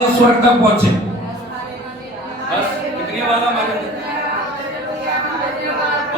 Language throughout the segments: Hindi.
स्वर्ग तक पहुंचे। बस इतनी बात हमारे।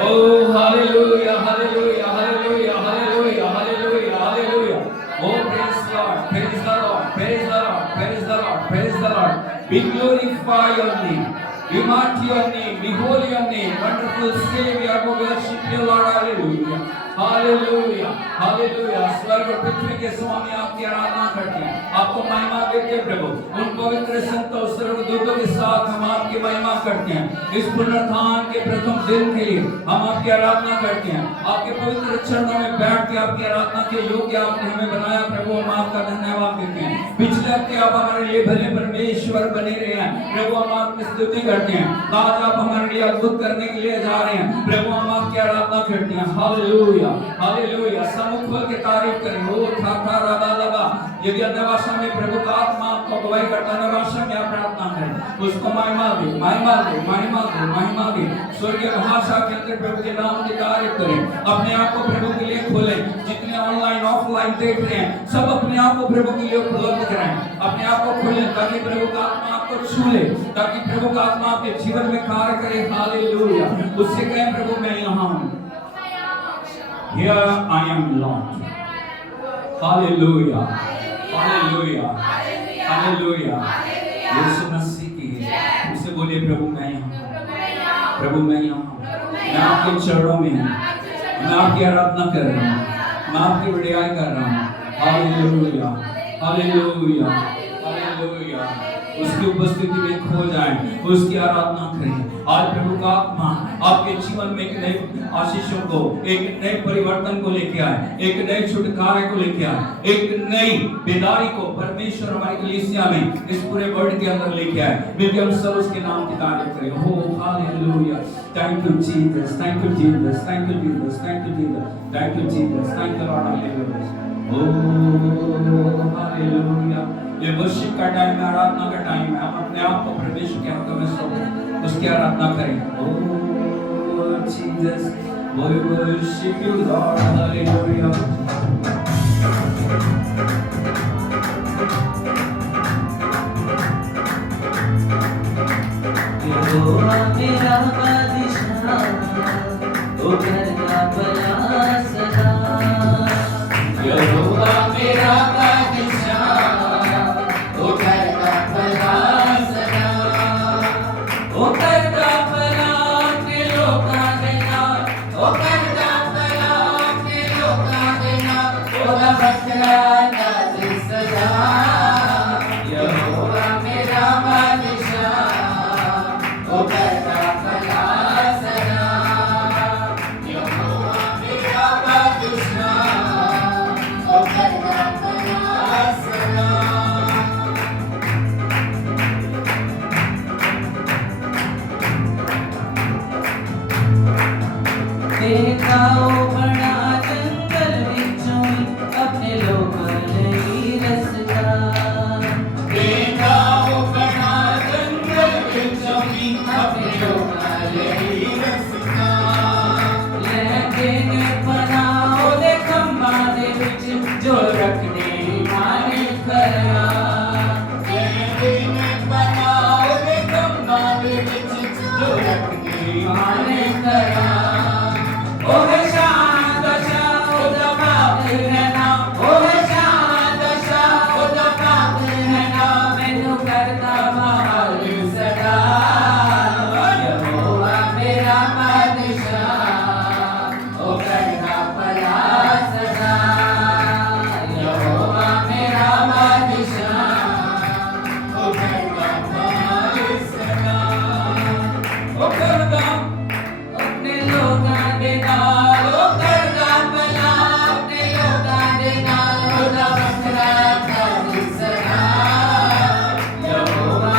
Oh hallelujah hallelujah hallelujah hallelujah hallelujah hallelujah. Oh praise the Lord, praise the Lord, praise the Lord, praise the Lord, praise the Lord. We glorify your name, we mark your name, we hold your name, wonderful Savior, we worship you Lord, hallelujah, hallelujah, hallelujah. स्वर्ग और पृथ्वी के स्वामी आपकी आराधना करते हैं, आपको महिमा देते हैं प्रभु। उन पवित्र संतों स्वर्गदूतों के साथ हम आपकी महिमा करते हैं। इस पुनरुत्थान के प्रथम दिन के लिए हम आपकी आराधना करते हैं। आपके पवित्र चरणों में बैठ के आपकी आराधना के योग्य आपने हमें बनाया प्रभु, हम आपका धन्यवाद देते हैं। पिछले हफ्ते आप हमारे लिए भले परमेश्वर बने रहे हैं प्रभु, हम आपकी स्तुति करते हैं। आज आप हमारे लिए अद्भुत करने के लिए जा रहे हैं प्रभु, हम आपकी आराधना करते हैं। Hallelujah hallelujah. सम्मुख खोल के तारीफ करें। ओ था रबा लबा। यदि अन्य भाषा में प्रभु का आत्मा आपको अगुवाई करता है, भाषा में आप प्रार्थना करें, उसको महिमा दे महिमा दे महिमा दे महिमा दे। स्वर्गीय भाषा के अंदर प्रभु के नाम की तारीफ करें। अपने आप को प्रभु के लिए खोलें। जितने ऑनलाइन ऑफलाइन देख रहे हैं सब अपने आप को प्रभु के लिए उपलब्ध कराएं। अपने आप को खोलें ताकि प्रभु का आत्मा आपको छू ले, ताकि प्रभु का आत्मा आपके जीवन में कार्य करे। हालेलुया। उससे कहें प्रभु मैं यहाँ हूँ। Here I am Lord. Hallelujah. Hallelujah. Hallelujah. यीशु मसीह की उसे बोलिए प्रभु मैं यहाँ हूँ, प्रभु मैं यहाँ हूँ, मैं आपके चरणों में हूँ, मैं आपकी आराधना कर रहा हूँ, मैं आपकी बड़ाई कर रहा हूँ। Hallelujah hallelujah hallelujah. उसकी उपस्थिति में खो जाएं, उसकी आराधना करें। आज प्रभु का आत्मा आपके जीवन में एक नए आशीषों को, एक नए परिवर्तन को लेके आए, एक नए छुटकारे को लेके आए, एक नई बेदारी को परमेश्वर हमारी कलीसिया में इस पूरे वर्ल्ड के अंदर लेके आए। मिलकर हम सब उसके नाम की तारीफ करें। हो hallelujah. Thank you Jesus, thank you Jesus, thank you Jesus, thank you Jesus, thank you Jesus, thank you Lord. Hallelujah. Oh hallelujah. ये वर्शिप का टाइम है, आराधना का टाइम है। हम अपने आप को परमेश्वर के हाथों में सौंपें, उसकी आराधना करें। Oh Jesus, we worship you Lord, hallelujah। यहोवा मेरा बादशाह, ओ करता भला सदा। यहोवा मेरा बादशाह, ओ करता भला सदा। ओ करता भला के लोकां दे नाल, ओ करता भला के लोकां दे नाल, ओदा बखरा नाज़ सदा। यहोवा मेरा बादशाह, ओ करता भला सदा। यहोवा मेरा बादशाह, ओ करता भला सदा। देखा ओ बड़ा जंगल विचों अपने लोकां लई रस्ता। देखा ओ बड़ा जंगल विचों अपने लोकां लई रस्ता। लेकिन बनाओ दे खंबां दे विच जो रखने माने खरा। लेकिन बनाओ दे खंबां दे विच जो रखने माने खरा। ओह शान दशा ओदा पाप है ना, ओह शान दशा ओदा पाप है ना, मैनू करता बहाल सदा। यहोवा मेरा बादशाह, ओ करता भला सदा। यहोवा मेरा बादशाह, ओ करता भला सदा। ओ करता अपने लोकां दे नाल, ओ करदा भला अपने लोकां दे नाल, ओदा बखरा नाज़ सदा। यहोवा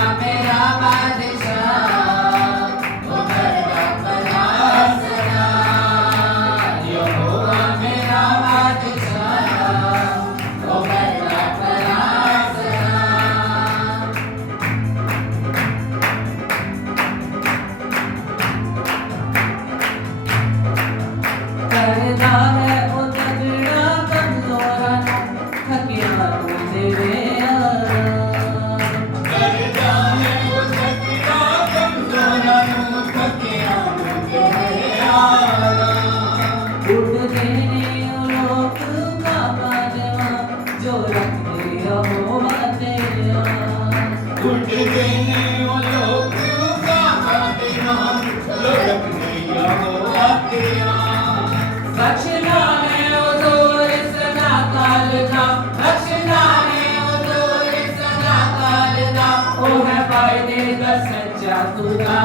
उठते ने वो लोग उठाते नाम लुढ़कने यहोवा तेरा बख्शनाने वो दूर सदा काल का बख्शनाने वो दूर सदा काल का वो है फायदे का सच्चा खुदा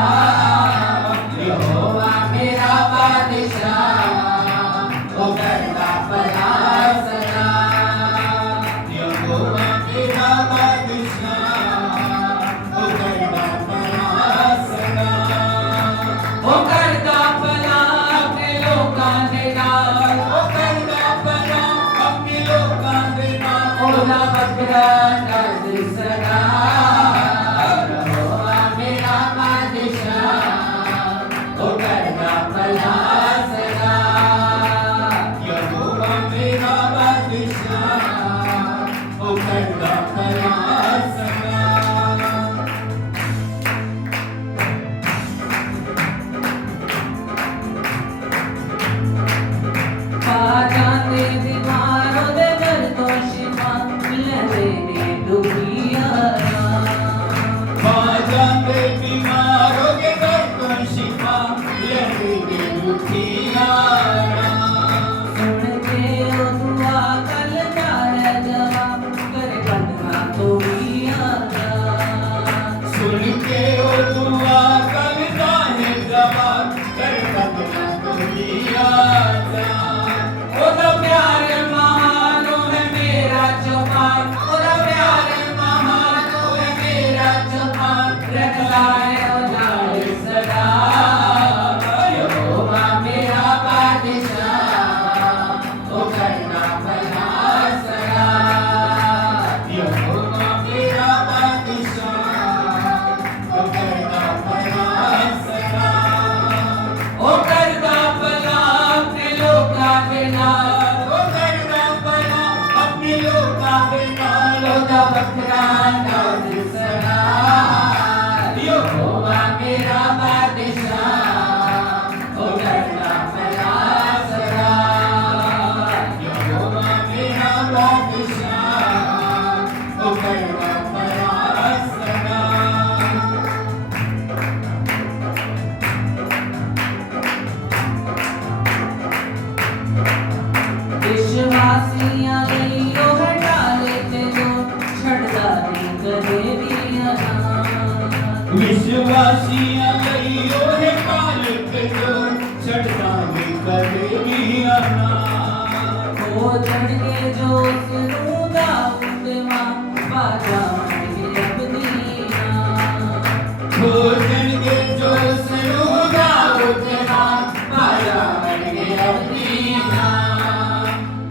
यहोवा मेरा बादशाह वो करता भला सदा यहोवा मेरा बादशाह वो करता भला सदा वो करता भला अपने लोकां दे नाल वो करता भला अपने लोकां दे नाल ओदा बकरा नज़ सदा यहोवा मेरा बादशाह वो करता भला सदा यहोवा मेरा बादशाह वो करता भला सदा जाते बीमारों दे दर्दों शिफा मिले दे दुखिया जाते बीमारों के दर्दों शिफा मिले दे दुखिया सुन के ओ दुआ कल जाए जवाब करे बंदना तो सुन के ओ दुआ कल जाए जवाब करे बंदना तो ओदा प्यार महानो है मेरा चौपान ओदा प्यार महानो है मेरा चौपान रखला है उजाड़ सदा यहोवा मेरा बादशाह वो करता भला सदा यहोवा मेरा बादशाह वो करता भला सदा वो करता भला अपने लोकां दे नाल वो करता भला अपने लोकां दे नाल ओदा बकरा नज़ सदा यहोवा मेरा बादशाह वो करता भला सदा यहोवा मेरा बादशाह वो करता भला सदा विश्वासियां लियो हटा लेते जो छड़दा नहीं कदे भी विश्वासियां लियो है पालक जो छड़दा नहीं कदे भी हो चढ़ के जो सुनूदा उतमा बाजा में अबदीना हो चढ़ के जो सुनूदा उतमा बाजा में अबदीना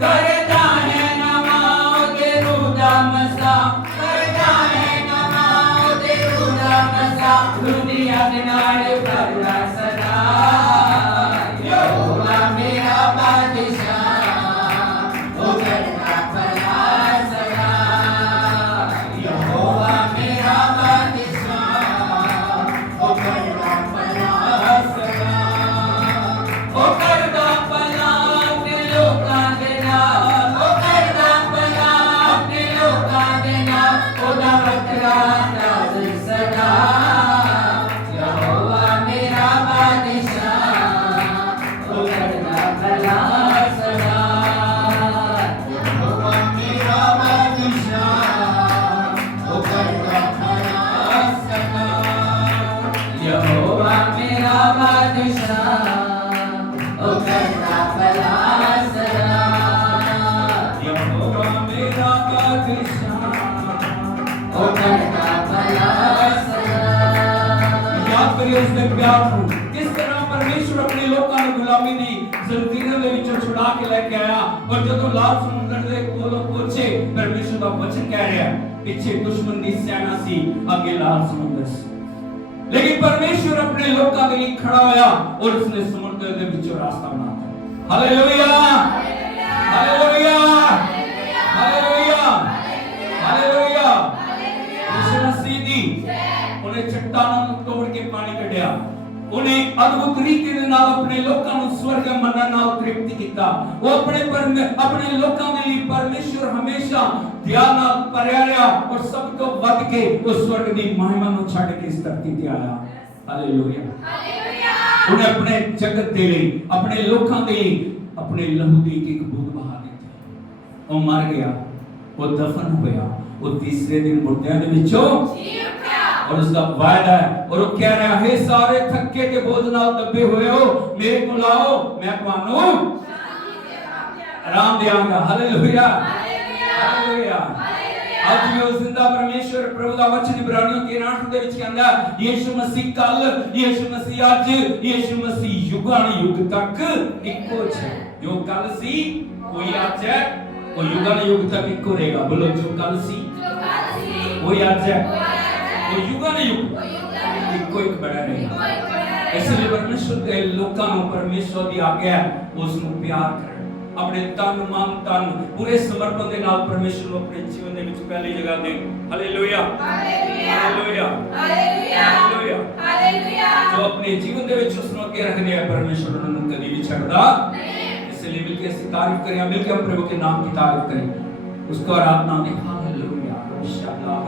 करता है नमाओ दे रूदा मसा करता है नमाओ दे रूदा मसा दुनिया के नाल भरला सदा यहोवा मेरा बादशाह वो करता भला सदा यहोवा मेरा बादशाह वो करता भला सदा वो करता भला अपने लोकां दे नाल वो करता भला अपने लोकां दे नाल ओदा बकरा नज़ सदा यहोवा मेरा बादशाह वो करता भला सदा यहोवा मेरा बादशाह वो करता भला सदा यहोवा मेरा बादशाह वो करता भला सदा यहोवा मेरा बादशाह वो करता भला सदा याद करिए उसने प्यार को किस तरह परमेश्वर अपने लोकां ਨੂੰ ਗੁਲਾਮੀ ਦੀ ਜ਼ੰਜੀਰਾਂ ਦੇ ਵਿੱਚੋਂ ਛੁਡਾ ਕੇ ਲੈ ਕੇ ਆਇਆ ਔਰ ਜਦੋਂ ਲਾਲ ਸਮੁੰਦਰ ਦੇ ਕੋਲੋਂ ਪਹੁੰਚੇ ਪਰਮੇਸ਼ਰ ਦਾ ਵਚਨ ਕਹਿ ਰਿਹਾ ਪਿੱਛੇ ਦੁਸ਼ਮਣ ਦੀ ਸੈਨਾ ਸੀ ਅੱਗੇ ਲਾਲ ਸਮੁੰਦਰ ਸੀ लेकिन परमेश्वर अपने लोकां के लिए खड़ा होया और उसने समुद्र के बीचों रास्ता बना दिया हालेलुया हालेलुया हालेलुया हालेलुया यीशु मसीह दी उन्हें चट्टानों को तोड़ के पानी कढ़िया उन्हें अद्भुत रीति दे नाल अपने लोकां नूं स्वर्ग मन्ना नाल तृप्ति कीता। वो अपने लोकां दे लई परमेश्वर हमेशा दया नाल भरिया रहा और सब तो वध के उस स्वर्ग दी महिमा नूं छड्ड के इस धरती ते आया। Hallelujah hallelujah. उन्हें अपने जगत दे लई अपने लोकां दे लई अपने लहू दी एक बूंद बहा दी। वो मर गया, वो दफन होया, वो तीसरे दिन मुर्दियां दे विचों जी उठा और उसका वायदा है और वो कह रहा है, हे सारे थके के बोझ नाल दबे हुए हो मेरे को आओ, मैं तुहानू आराम देवांगा। Hallelujah hallelujah. आज भी उस जिंदा परमेश्वर प्रभु दा वचन इब्रानियों के 8 दे विच कहंदा, यीशु मसीह कल, यीशु मसीह आज, यीशु मसीह युगान युग तक इक्को है। जो कल सी वही आज है, वो युगान युग तक इक्को रहेगा। बोलो, जो कल सी वही आज है, वो युगान युग इक्को एक बड़ा रहेगा। इसलिए परमेश्वर के लोकां नूं परमेश्वर दी आज्ञा है उस नूं प्यार करन, अपने तन मन तन पूरे समर्पण के नाल परमेश्वर को अपने जीवन दे विच पहली जगह दे। Hallelujah hallelujah hallelujah hallelujah hallelujah. जो अपने जीवन दे विच उसनु अगे रखने है परमेश्वर उन्हें कभी भी छड्डदा नहीं। इसलिए मिलके ऐसी तारीफ करें, मिलके हम प्रभु के नाम की तारीफ करें, उसको आराधना दें। हालेलुया इंशाअल्लाह।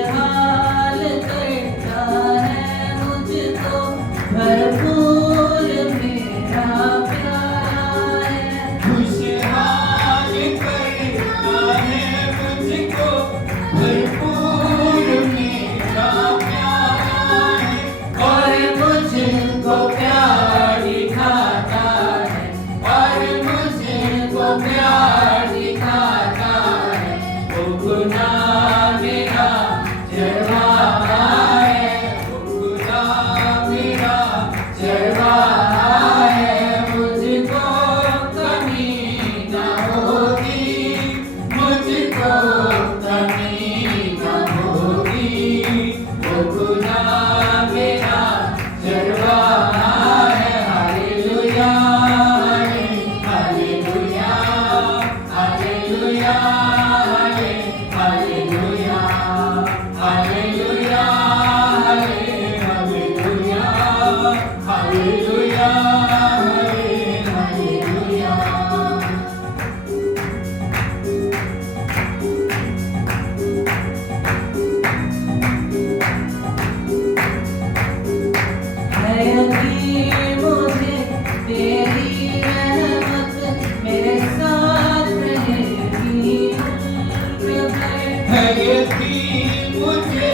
खुशहाल करता है मुझको भरपूर मेरा प्यार है खुशहाल करता है मुझको भरपूर मेरा प्यार है और मुझको प्यार दिखाता है और मुझको प्यार दिखाता है वो गुनाह मेरा चढ़ावा है वो गुनाह मेरा चढ़ावा है मुझको कमी न होगी मुझको कमी न होगी वो गुनाह मेरा चढ़ावा है hallelujah hallelujah hallelujah hallelujah hallelujah hallelujah hallelujah hallelujah है यकीन मुझे तेरी रहमत मेरे साथ रहेगी उम्र भर है यकीन मुझे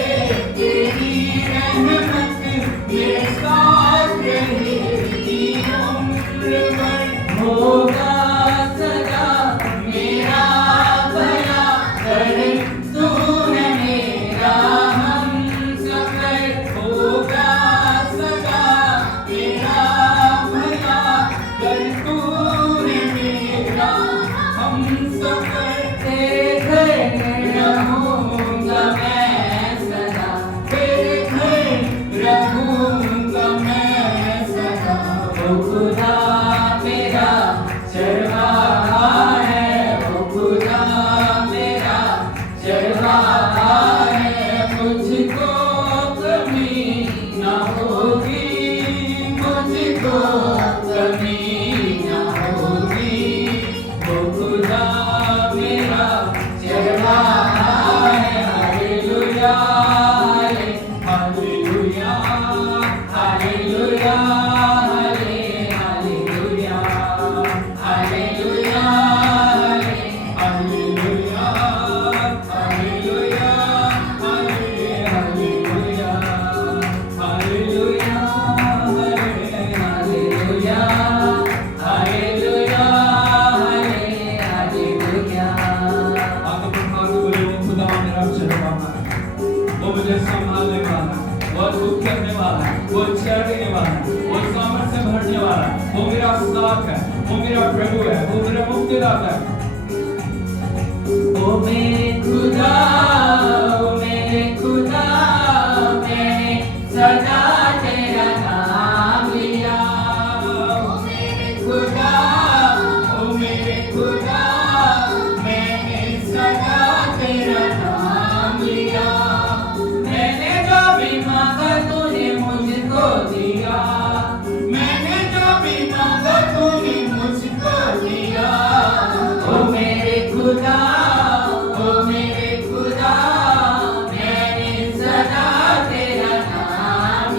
तेरी रहमत मेरे साथ रहेगी उम्र भर होगा सदा मेरा भला कर तूने मेरा हम सफर होगा सदा मेरा भला कर तूने मेरा हम सफर तेरे घर रहूंगा मैं सदा तेरे घर रहूंगा मैं सदा वो खुदा मेरा चढ़ावा है वो खुदा मेरा चढ़ावा है मुझको कमी न होगी मुझको कमी न होगी वो खुदा मेरा चढ़ावा है hallelujah hallelujah hallelujah hallelujah hallelujah hallelujah hallelujah hallelujah hallelujah hallelujah hallelujah hallelujah आगे बढ़ा के बोले वो खुदा मेरा चढ़ावा है वो मुझे संभालने वाला है वो दुख करने वाला है वो चढ़ने वाला है वो सामर्थ्य से भरने वाला है वो मेरा साथ है वो मेरा प्रभु है वो मेरा मुक्तिदाता है ओ मेरे खुदा ओ मेरे खुदा मैंने सदा तेरा नाम लिया ओ मेरे खुदा ओ मेरे खुदा मैंने सदा तेरा नाम लिया मैंने जो भी मांगा तूने मुझको दिया मैंने जो भी मांगा तूने मुझको दिया ओ मेरे खुदा ओ मेरे खुदा मैंने सदा तेरा नाम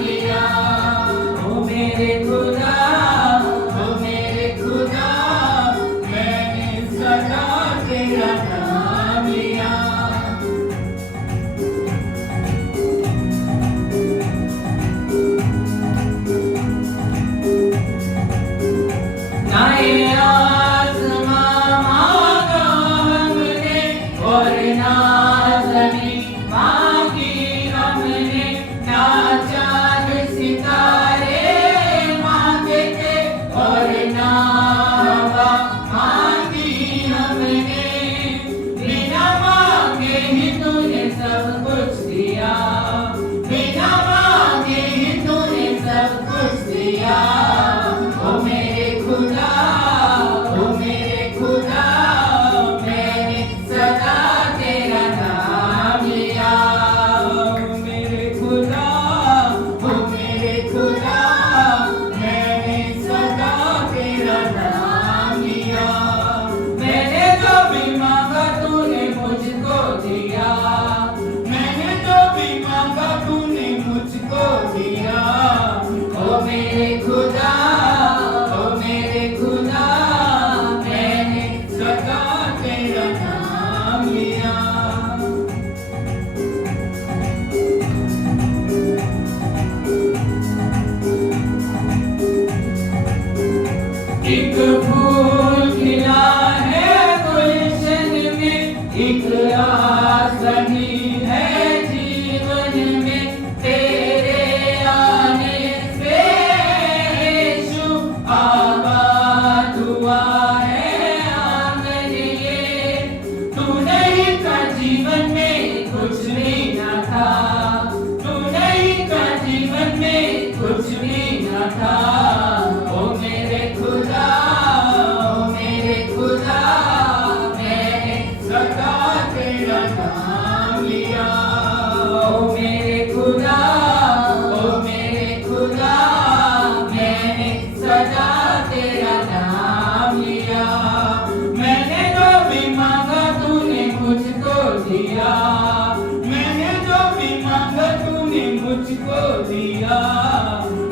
मुझको दिया।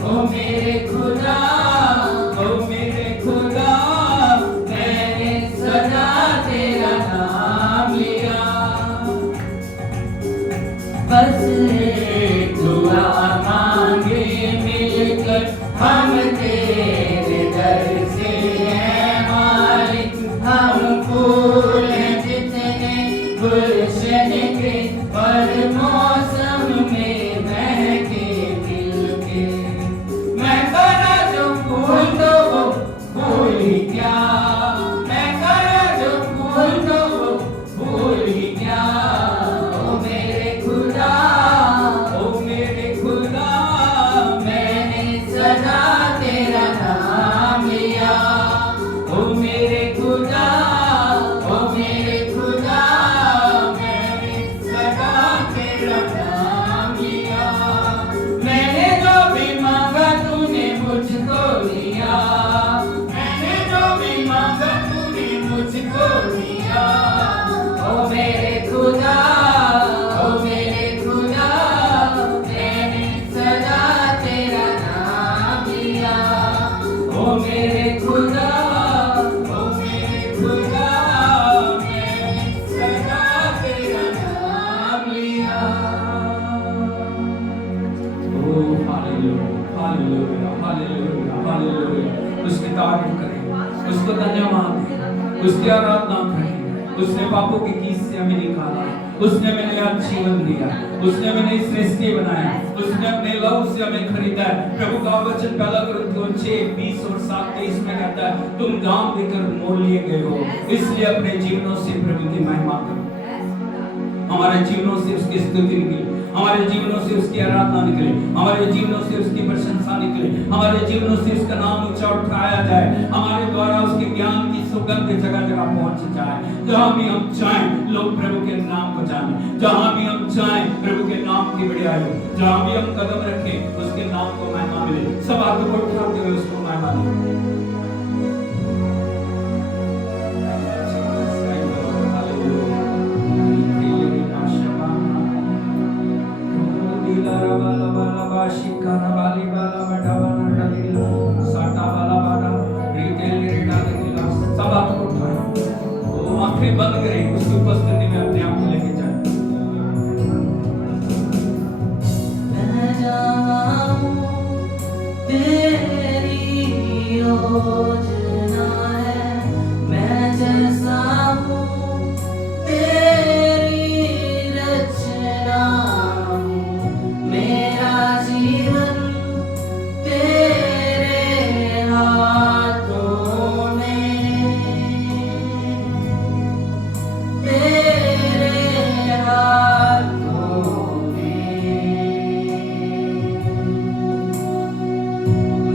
ओ मेरे खुदा, ओ मेरे खुदा, मैंने सदा तेरा नाम लिया। बस एक दुआ मांगे मिलकर हम तेरे दर से है मालिक। हम फूल हैं जितने गुलशन के, पर मौसम में महके मिलके। मैं करा जो फूल तो वो फूल ही क्या, मैं करा जो फूल तो वो फूल ही क्या। ओ मेरे खुदा, ओ मेरे खुदा, मैंने सदा तेरा नाम लिया। ओ मेरे खुदा, ओ मेरे खुदा, मैंने सदा तेरा नाम लिया। मैंने जो भी मांगा तूने मुझको दिया, मैंने जो भी मांगा तूने मुझको दिया। ओ मेरे खुदा, ओ मेरे खुदा, मैंने सदा तेरा नाम लिया। ओ मेरे खुदा, ओ मेरे खुदा, मैंने सदा तेरा नाम लिया। Oh, hallelujah, hallelujah, hallelujah, hallelujah. उसकी तारीफ करें, उसको धन्यवाद दें, उसकी आराधना करें। उसने पापों की कीस से हमें निकाला, उसने हमें नया जीवन दिया, उसने हमें नई सृष्टि बनाया, उसने अपने लहू से हमें खरीदा है। प्रभु का वचन पहला कुरिन्थियों 6:20 और 7:23 में कहता है, तुम दाम देकर मोल लिए गए हो, इसलिए अपने जीवनों से प्रभु की महिमा करो। हमारे जीवनों से उसकी स्तुति निकले, हमारे जीवनों से उसकी आराधना निकले, हमारे जीवनों से उसकी प्रशंसा निकले, हमारे जीवनों से उसका नाम ऊंचा उठाया जाए, हमारे द्वारा उसके ज्ञान की सुगंध जगह जगह पहुंच जाए। जहां भी हम जाएं लोग प्रभु के नाम को जाने, जहां भी हम जाएं प्रभु के नाम की बड़ाई हो, जहां भी हम कदम रखें उसके नाम को महिमा मिले। सब हाथों को उठाते हुए उसको महिमा दें। आंखें बंद करें, उसकी उपस्थिति में अपने आप को लेके जाए। मैं जाऊं तेरी योजना है, मैं जैसा हूँ तेरी रचना हूँ। मेरा जीवन तेरे हाथों में, तेरे हाथों में।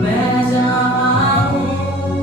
मैं जहाँ हूँ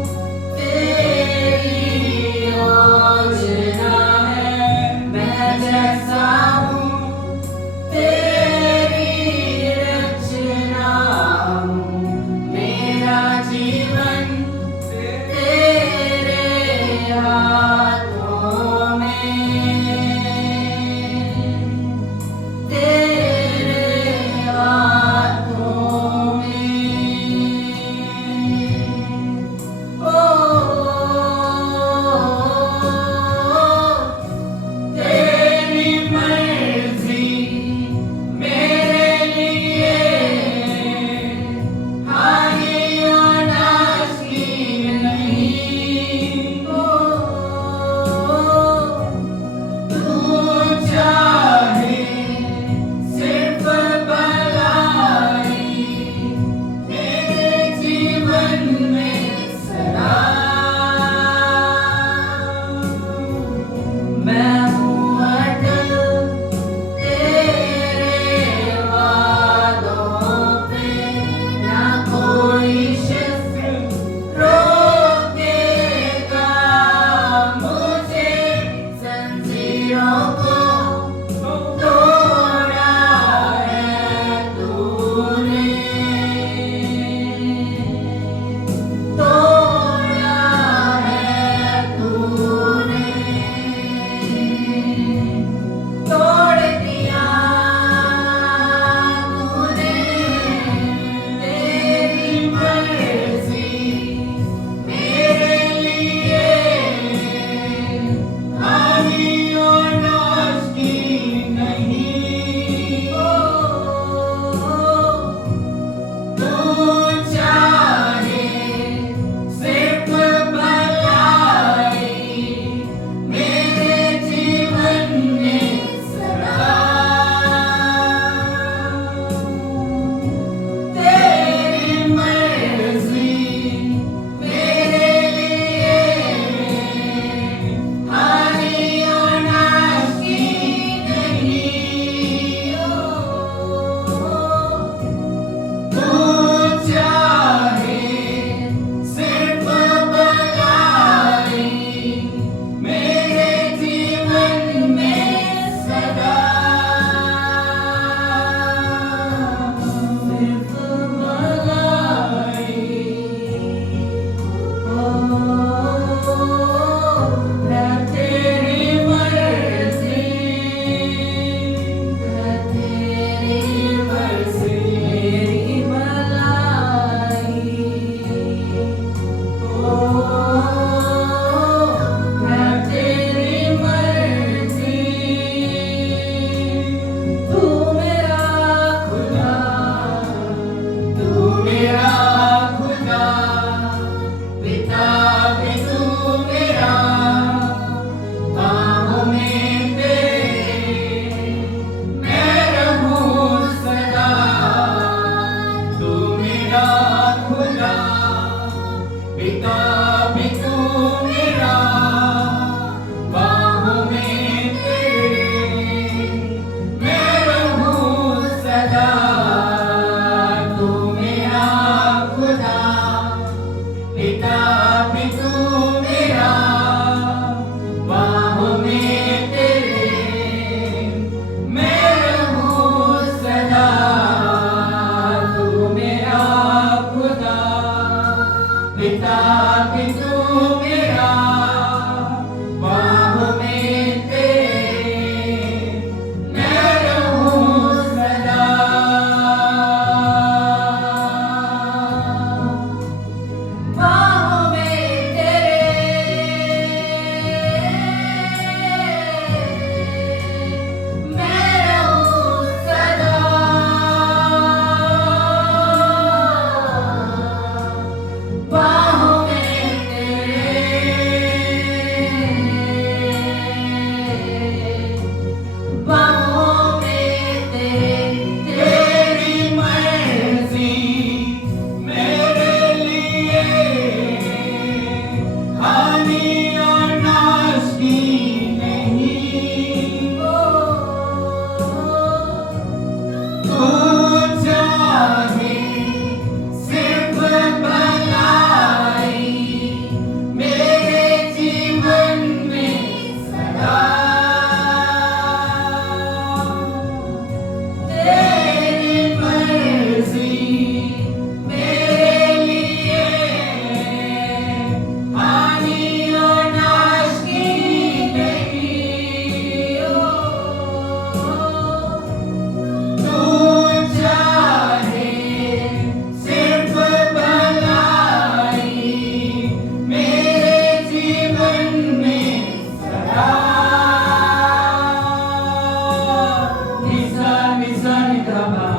pa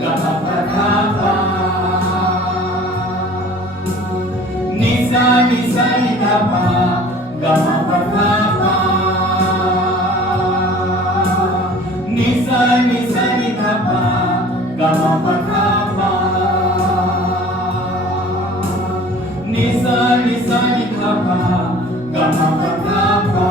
ga ma pa dha pa ni sa ni dha pa ga ma pa dha pa ni sa ni dha pa ga ma pa dha pa ni sa ni dha pa ga ma pa dha pa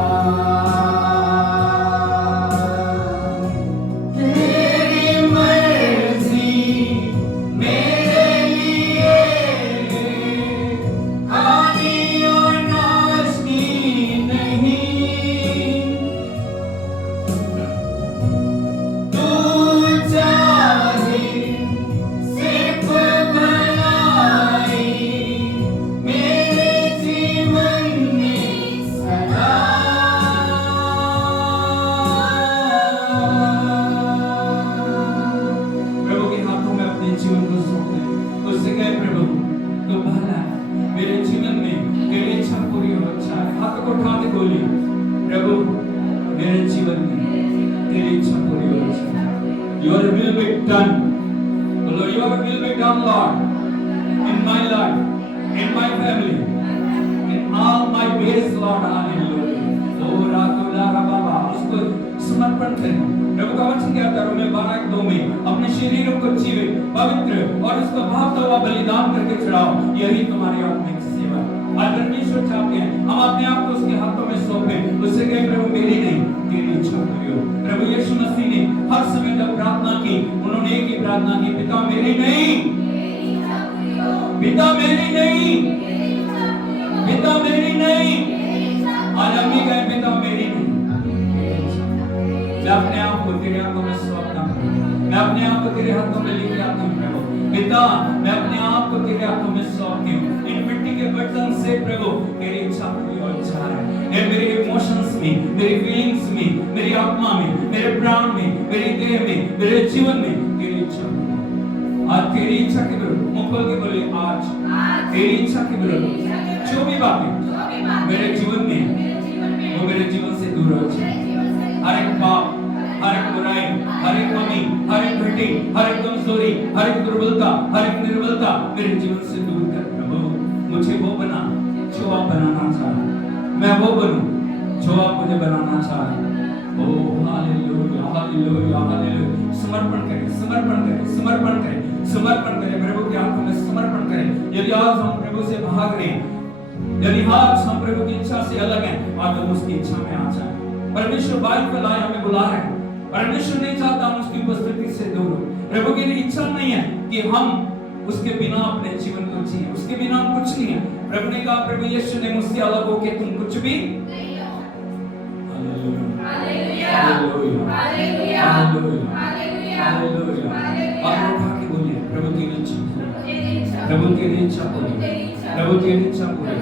Your will be done. Lord, your will be done, Lord, in my life, in my family, in all my ways, Lord. Hallelujah. Oh, Ratula Rababa, उसको समर्पण करें। प्रभु का वचन कहता है रोमियो 12:2 में अपने शरीरों को जीवित, पवित्र और उसका भावता हुआ बलिदान करके चढ़ाओ। यही तुम्हारी आत्मिक सेवा है। आज परमेश्वर चाहते हैं हम अपने आप को उसके हाथों में सौंपें। उससे कहें प्रभु मेरी नहीं तेरी इच्छा पूरी हो। प्रभु यीशु मसीह ने हर समय जब प्रार्थना की उन्होंने एक ही प्रार्थना की, पिता मेरी नहीं, पिता मेरी नहीं, पिता मेरी नहीं। आज हम भी कहें पिता मेरी नहीं। मैं अपने आप को तेरे हाथों में सौंपता हूं। मैं अपने आप को तेरे हाथों में लेके आता हूं प्रभु। पिता मैं अपने आप को तेरे हाथों में सौंपती हूँ। इन मिट्टी के बर्तन से प्रभु तेरी इच्छा पूरी हो जाए। मेरे इमोशंस में, मेरी फीलिंग्स में, मेरी आत्मा में, मेरे प्राण में, मेरी देह में, मेरे जीवन में तेरी इच्छा पूरी। आज तेरी इच्छा के विरुद्ध मुख खोल के बोले आज तेरी इच्छा के विरुद्ध जो भी बातें मेरे जीवन में वो मेरे जीवन से दूर हो जाए। हर एक पाप, हर एक बुराई, हर एक कमी, हर एक घटी, हर एक कमजोरी, हर एक दुर्बलता, हर एक निर्बलता मेरे जीवन से दूर कर प्रभु। मुझे वो बना जो आप बनाना चाहते, मैं वो बनूं जो आप मुझे बनाना चाहते। ओ हालेलुया हालेलुया हालेलुया। समर्पण करें, समर्पण करें, समर्पण करें, समर्पण करें, प्रभु के हाथों में समर्पण करें। यदि आज हम प्रभु से भाग रहे हैं, यदि आज हम प्रभु की इच्छा से अलग हैं, आज हम उसकी इच्छा में आ जाएं। परमेश्वर बाइक पे लाए हमें बुला रहे हैं। परमेश्वर नहीं चाहता हम उसकी उपस्थिति से दूर हो। प्रभु की इच्छा नहीं है कि हम उसके बिना अपने जीवन को जिए, उसके बिना हम कुछ नहीं है। प्रभु ने कहा प्रभु यीशु ने मुझसे अलग होके तुम कुछ भी नहीं हो। Hallelujah hallelujah hallelujah hallelujah hallelujah. आप उठा के बोलिए प्रभु तेरी इच्छा पूरी, प्रभु तेरी इच्छा पूरी, प्रभु तेरी इच्छा पूरी।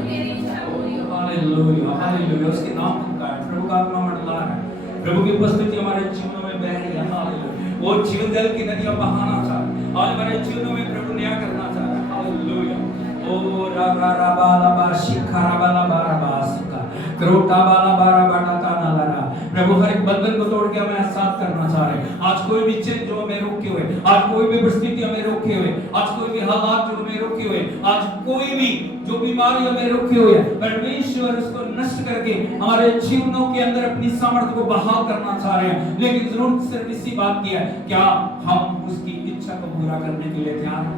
Hallelujah hallelujah. उसके नाम का प्रभु का आत्मा मंडला है। प्रभु की उपस्थिति हमारे जीवनों में बह रही है। हालेलुया। वो जीवन जल की नदियां बहाना चाहता है। आज हमारे जीवनों में प्रभु न्याय करना चाहता है। हालेलुया। ओ रा रा रा बा ला बा शिखा रा बा ला बा रा बा सिका क्रोटा बा ला बा रा बा टा ता ना ला रा। प्रभु हर एक बंधन को तोड़ के हमें आजाद करना चाह रहे हैं। आज कोई भी चीज जो हमें रोके हुए, आज कोई भी परिस्थिति हमें रोके हुए, आज कोई भी हालात जो हमें रोके हुए, आज कोई भी जो बीमारी हमें रोके हुए, परमेश्वर उसको नष्ट करके हमारे जीवनों के अंदर अपनी सामर्थ्य को बहाल करना चाह रहे हैं। लेकिन जरूरत सिर्फ इसी बात की है, क्या हम उसकी इच्छा को पूरा करने के लिए तैयार हैं?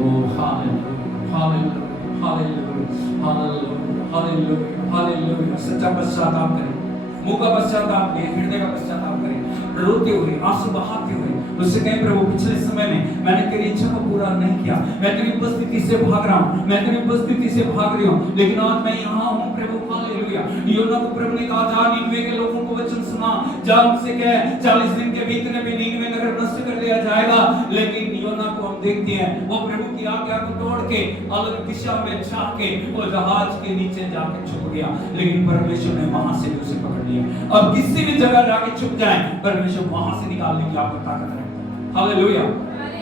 Oh hallelujah hallelujah hallelujah hallelujah hallelujah hallelujah. सच्चा पश्चाताप करें, मुंह का पश्चाताप करें, हृदय का पश्चाताप करें, रोते हुए, आंसू बहाते हुए उससे कहें प्रभु पिछले समय में मैंने तेरी इच्छा को पूरा नहीं किया, मैं तेरी उपस्थिति से भाग रहा हूँ, मैं तेरी उपस्थिति से भाग रही हूँ, लेकिन आज मैं यहाँ हूँ प्रभु। हालेलुया। योना को प्रभु ने कहा जा नीनवे के लोगों को वचन सुना, जा उनसे कह 40 दिन के भीतर में नीनवे नगर नष्ट कर दिया जाएगा। लेकिन योना को हम देखते हैं वो प्रभु की आज्ञा को तोड़ के अलग दिशा में जाके वो जहाज के नीचे जाके छुप गया, लेकिन परमेश्वर ने वहां से उसे पकड़ लिया। अब किसी भी जगह जाके छुप जाए परमेश्वर वहां से निकालने की आपको ताकत रखता है। हालेलुया।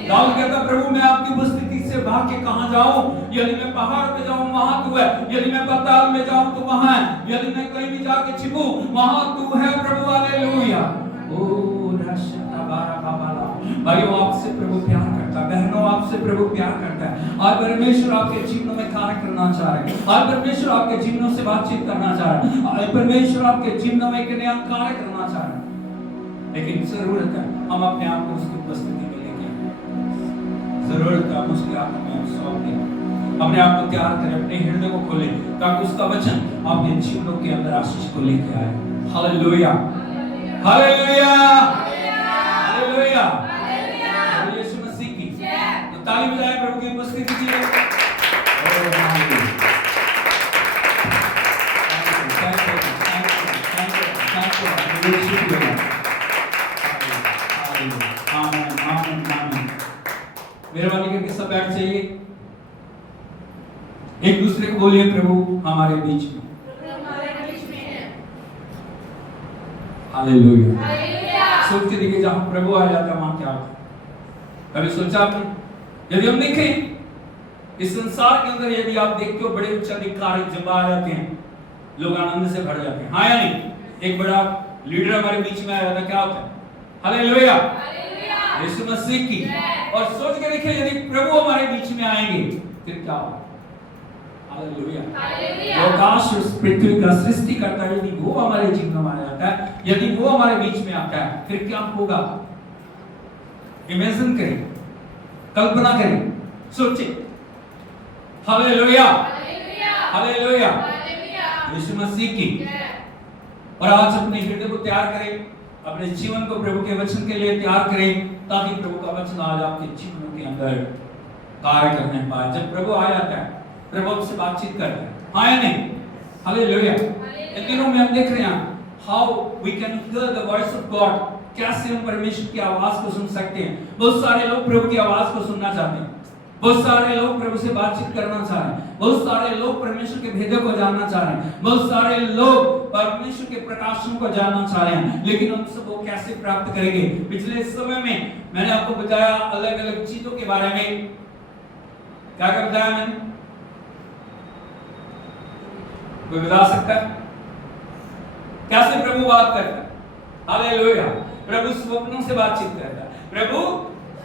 दाऊद कहता प्रभु मैं आपकी उपस्थिति से भाग के कहां जाऊं? यदि मैं पहाड़ पे जाऊं वहां तू है, यदि मैं पाताल में जाऊं तो वहां है, यदि मैं कहीं भी जाके छिपूं वहां तू है प्रभु। हालेलुया। ओ रशता बारा बाबाला भाइयों आपसे प्रभु प्यार करता है, बहनों आपसे प्रभु प्यार करता है। आज परमेश्वर आपके जीवनों में कार्य करना चाह रहे हैं, आज परमेश्वर आपके जीवनों से बातचीत करना चाह रहे हैं, आज परमेश्वर आपके जीवनों में एक नया कार्य करना चाह रहे हैं। लेकिन जरूरत है हम अपने आप को उसकी उपस्थिति में लेके आए, जरूरत है हम उसके हाथ में सौंप दें, अपने आप को तैयार करें, अपने हृदय को खोलें ताकि उसका वचन आपके जीवनों के अंदर आशीष को लेके आए। हालेलुया, हालेलुया, हालेलुया, यीशु मसीह की तो ताली बजाएं प्रभु की उपस्थिति के लिए। मेहरबानी करके सब बैठ जाइए, एक दूसरे को बोलिए प्रभु हमारे बीच में। हालेलुया। सोच के देखिए जहां प्रभु आ जाता है वहां क्या होता है। कभी सोचा आपने यदि हम देखें इस संसार के अंदर, यदि आप देखते हो बड़े उच्च अधिकारी जब आ जाते हैं लोग आनंद से भर जाते हैं, हाँ या नहीं? एक बड़ा लीडर हमारे बीच में आया था, क्या होता है? हालेलुया, यीशु मसीह की। और सोच के देखिए यदि प्रभु हमारे बीच में आएंगे फिर क्या होगा? हालेलुया। आकाश और पृथ्वी का सृष्टि करता है, यदि वो हमारे जीवन में आ जाता है, यदि वो हमारे बीच में आता है फिर क्या होगा? इमेजिन करें, कल्पना करें, सोचिए। हालेलुया, हालेलुया, यीशु मसीह की। और आज अपने हृदय को तैयार करें, अपने जीवन को प्रभु के वचन के लिए तैयार करें ताकि प्रभु का वचन आज आपके जीवन के अंदर कार्य करने पाए। जब प्रभु आ जाता है प्रभु आपसे बातचीत करता है, हाँ या नहीं? हालेलुया। इन दिनों में हम देख रहे हैं how we can hear the voice of God, कैसे हम परमेश्वर की आवाज को सुन सकते हैं। बहुत सारे लोग प्रभु की आवाज को सुनना चाहते हैं, बहुत सारे लोग प्रभु से बातचीत करना चाह रहे हैं, बहुत सारे लोग परमेश्वर के भेदों को जानना चाह रहे हैं, बहुत सारे लोग परमेश्वर के प्रकाशन को जानना चाह रहे हैं, लेकिन हम सब वो कैसे प्राप्त करेंगे? पिछले समय में मैंने आपको बताया अलग अलग चीजों के बारे में। क्या क्या बताया मैंने? कोई बता सकता है कैसे प्रभु बात करता है? हालेलुया। प्रभु स्वप्नों से बातचीत करता है, प्रभु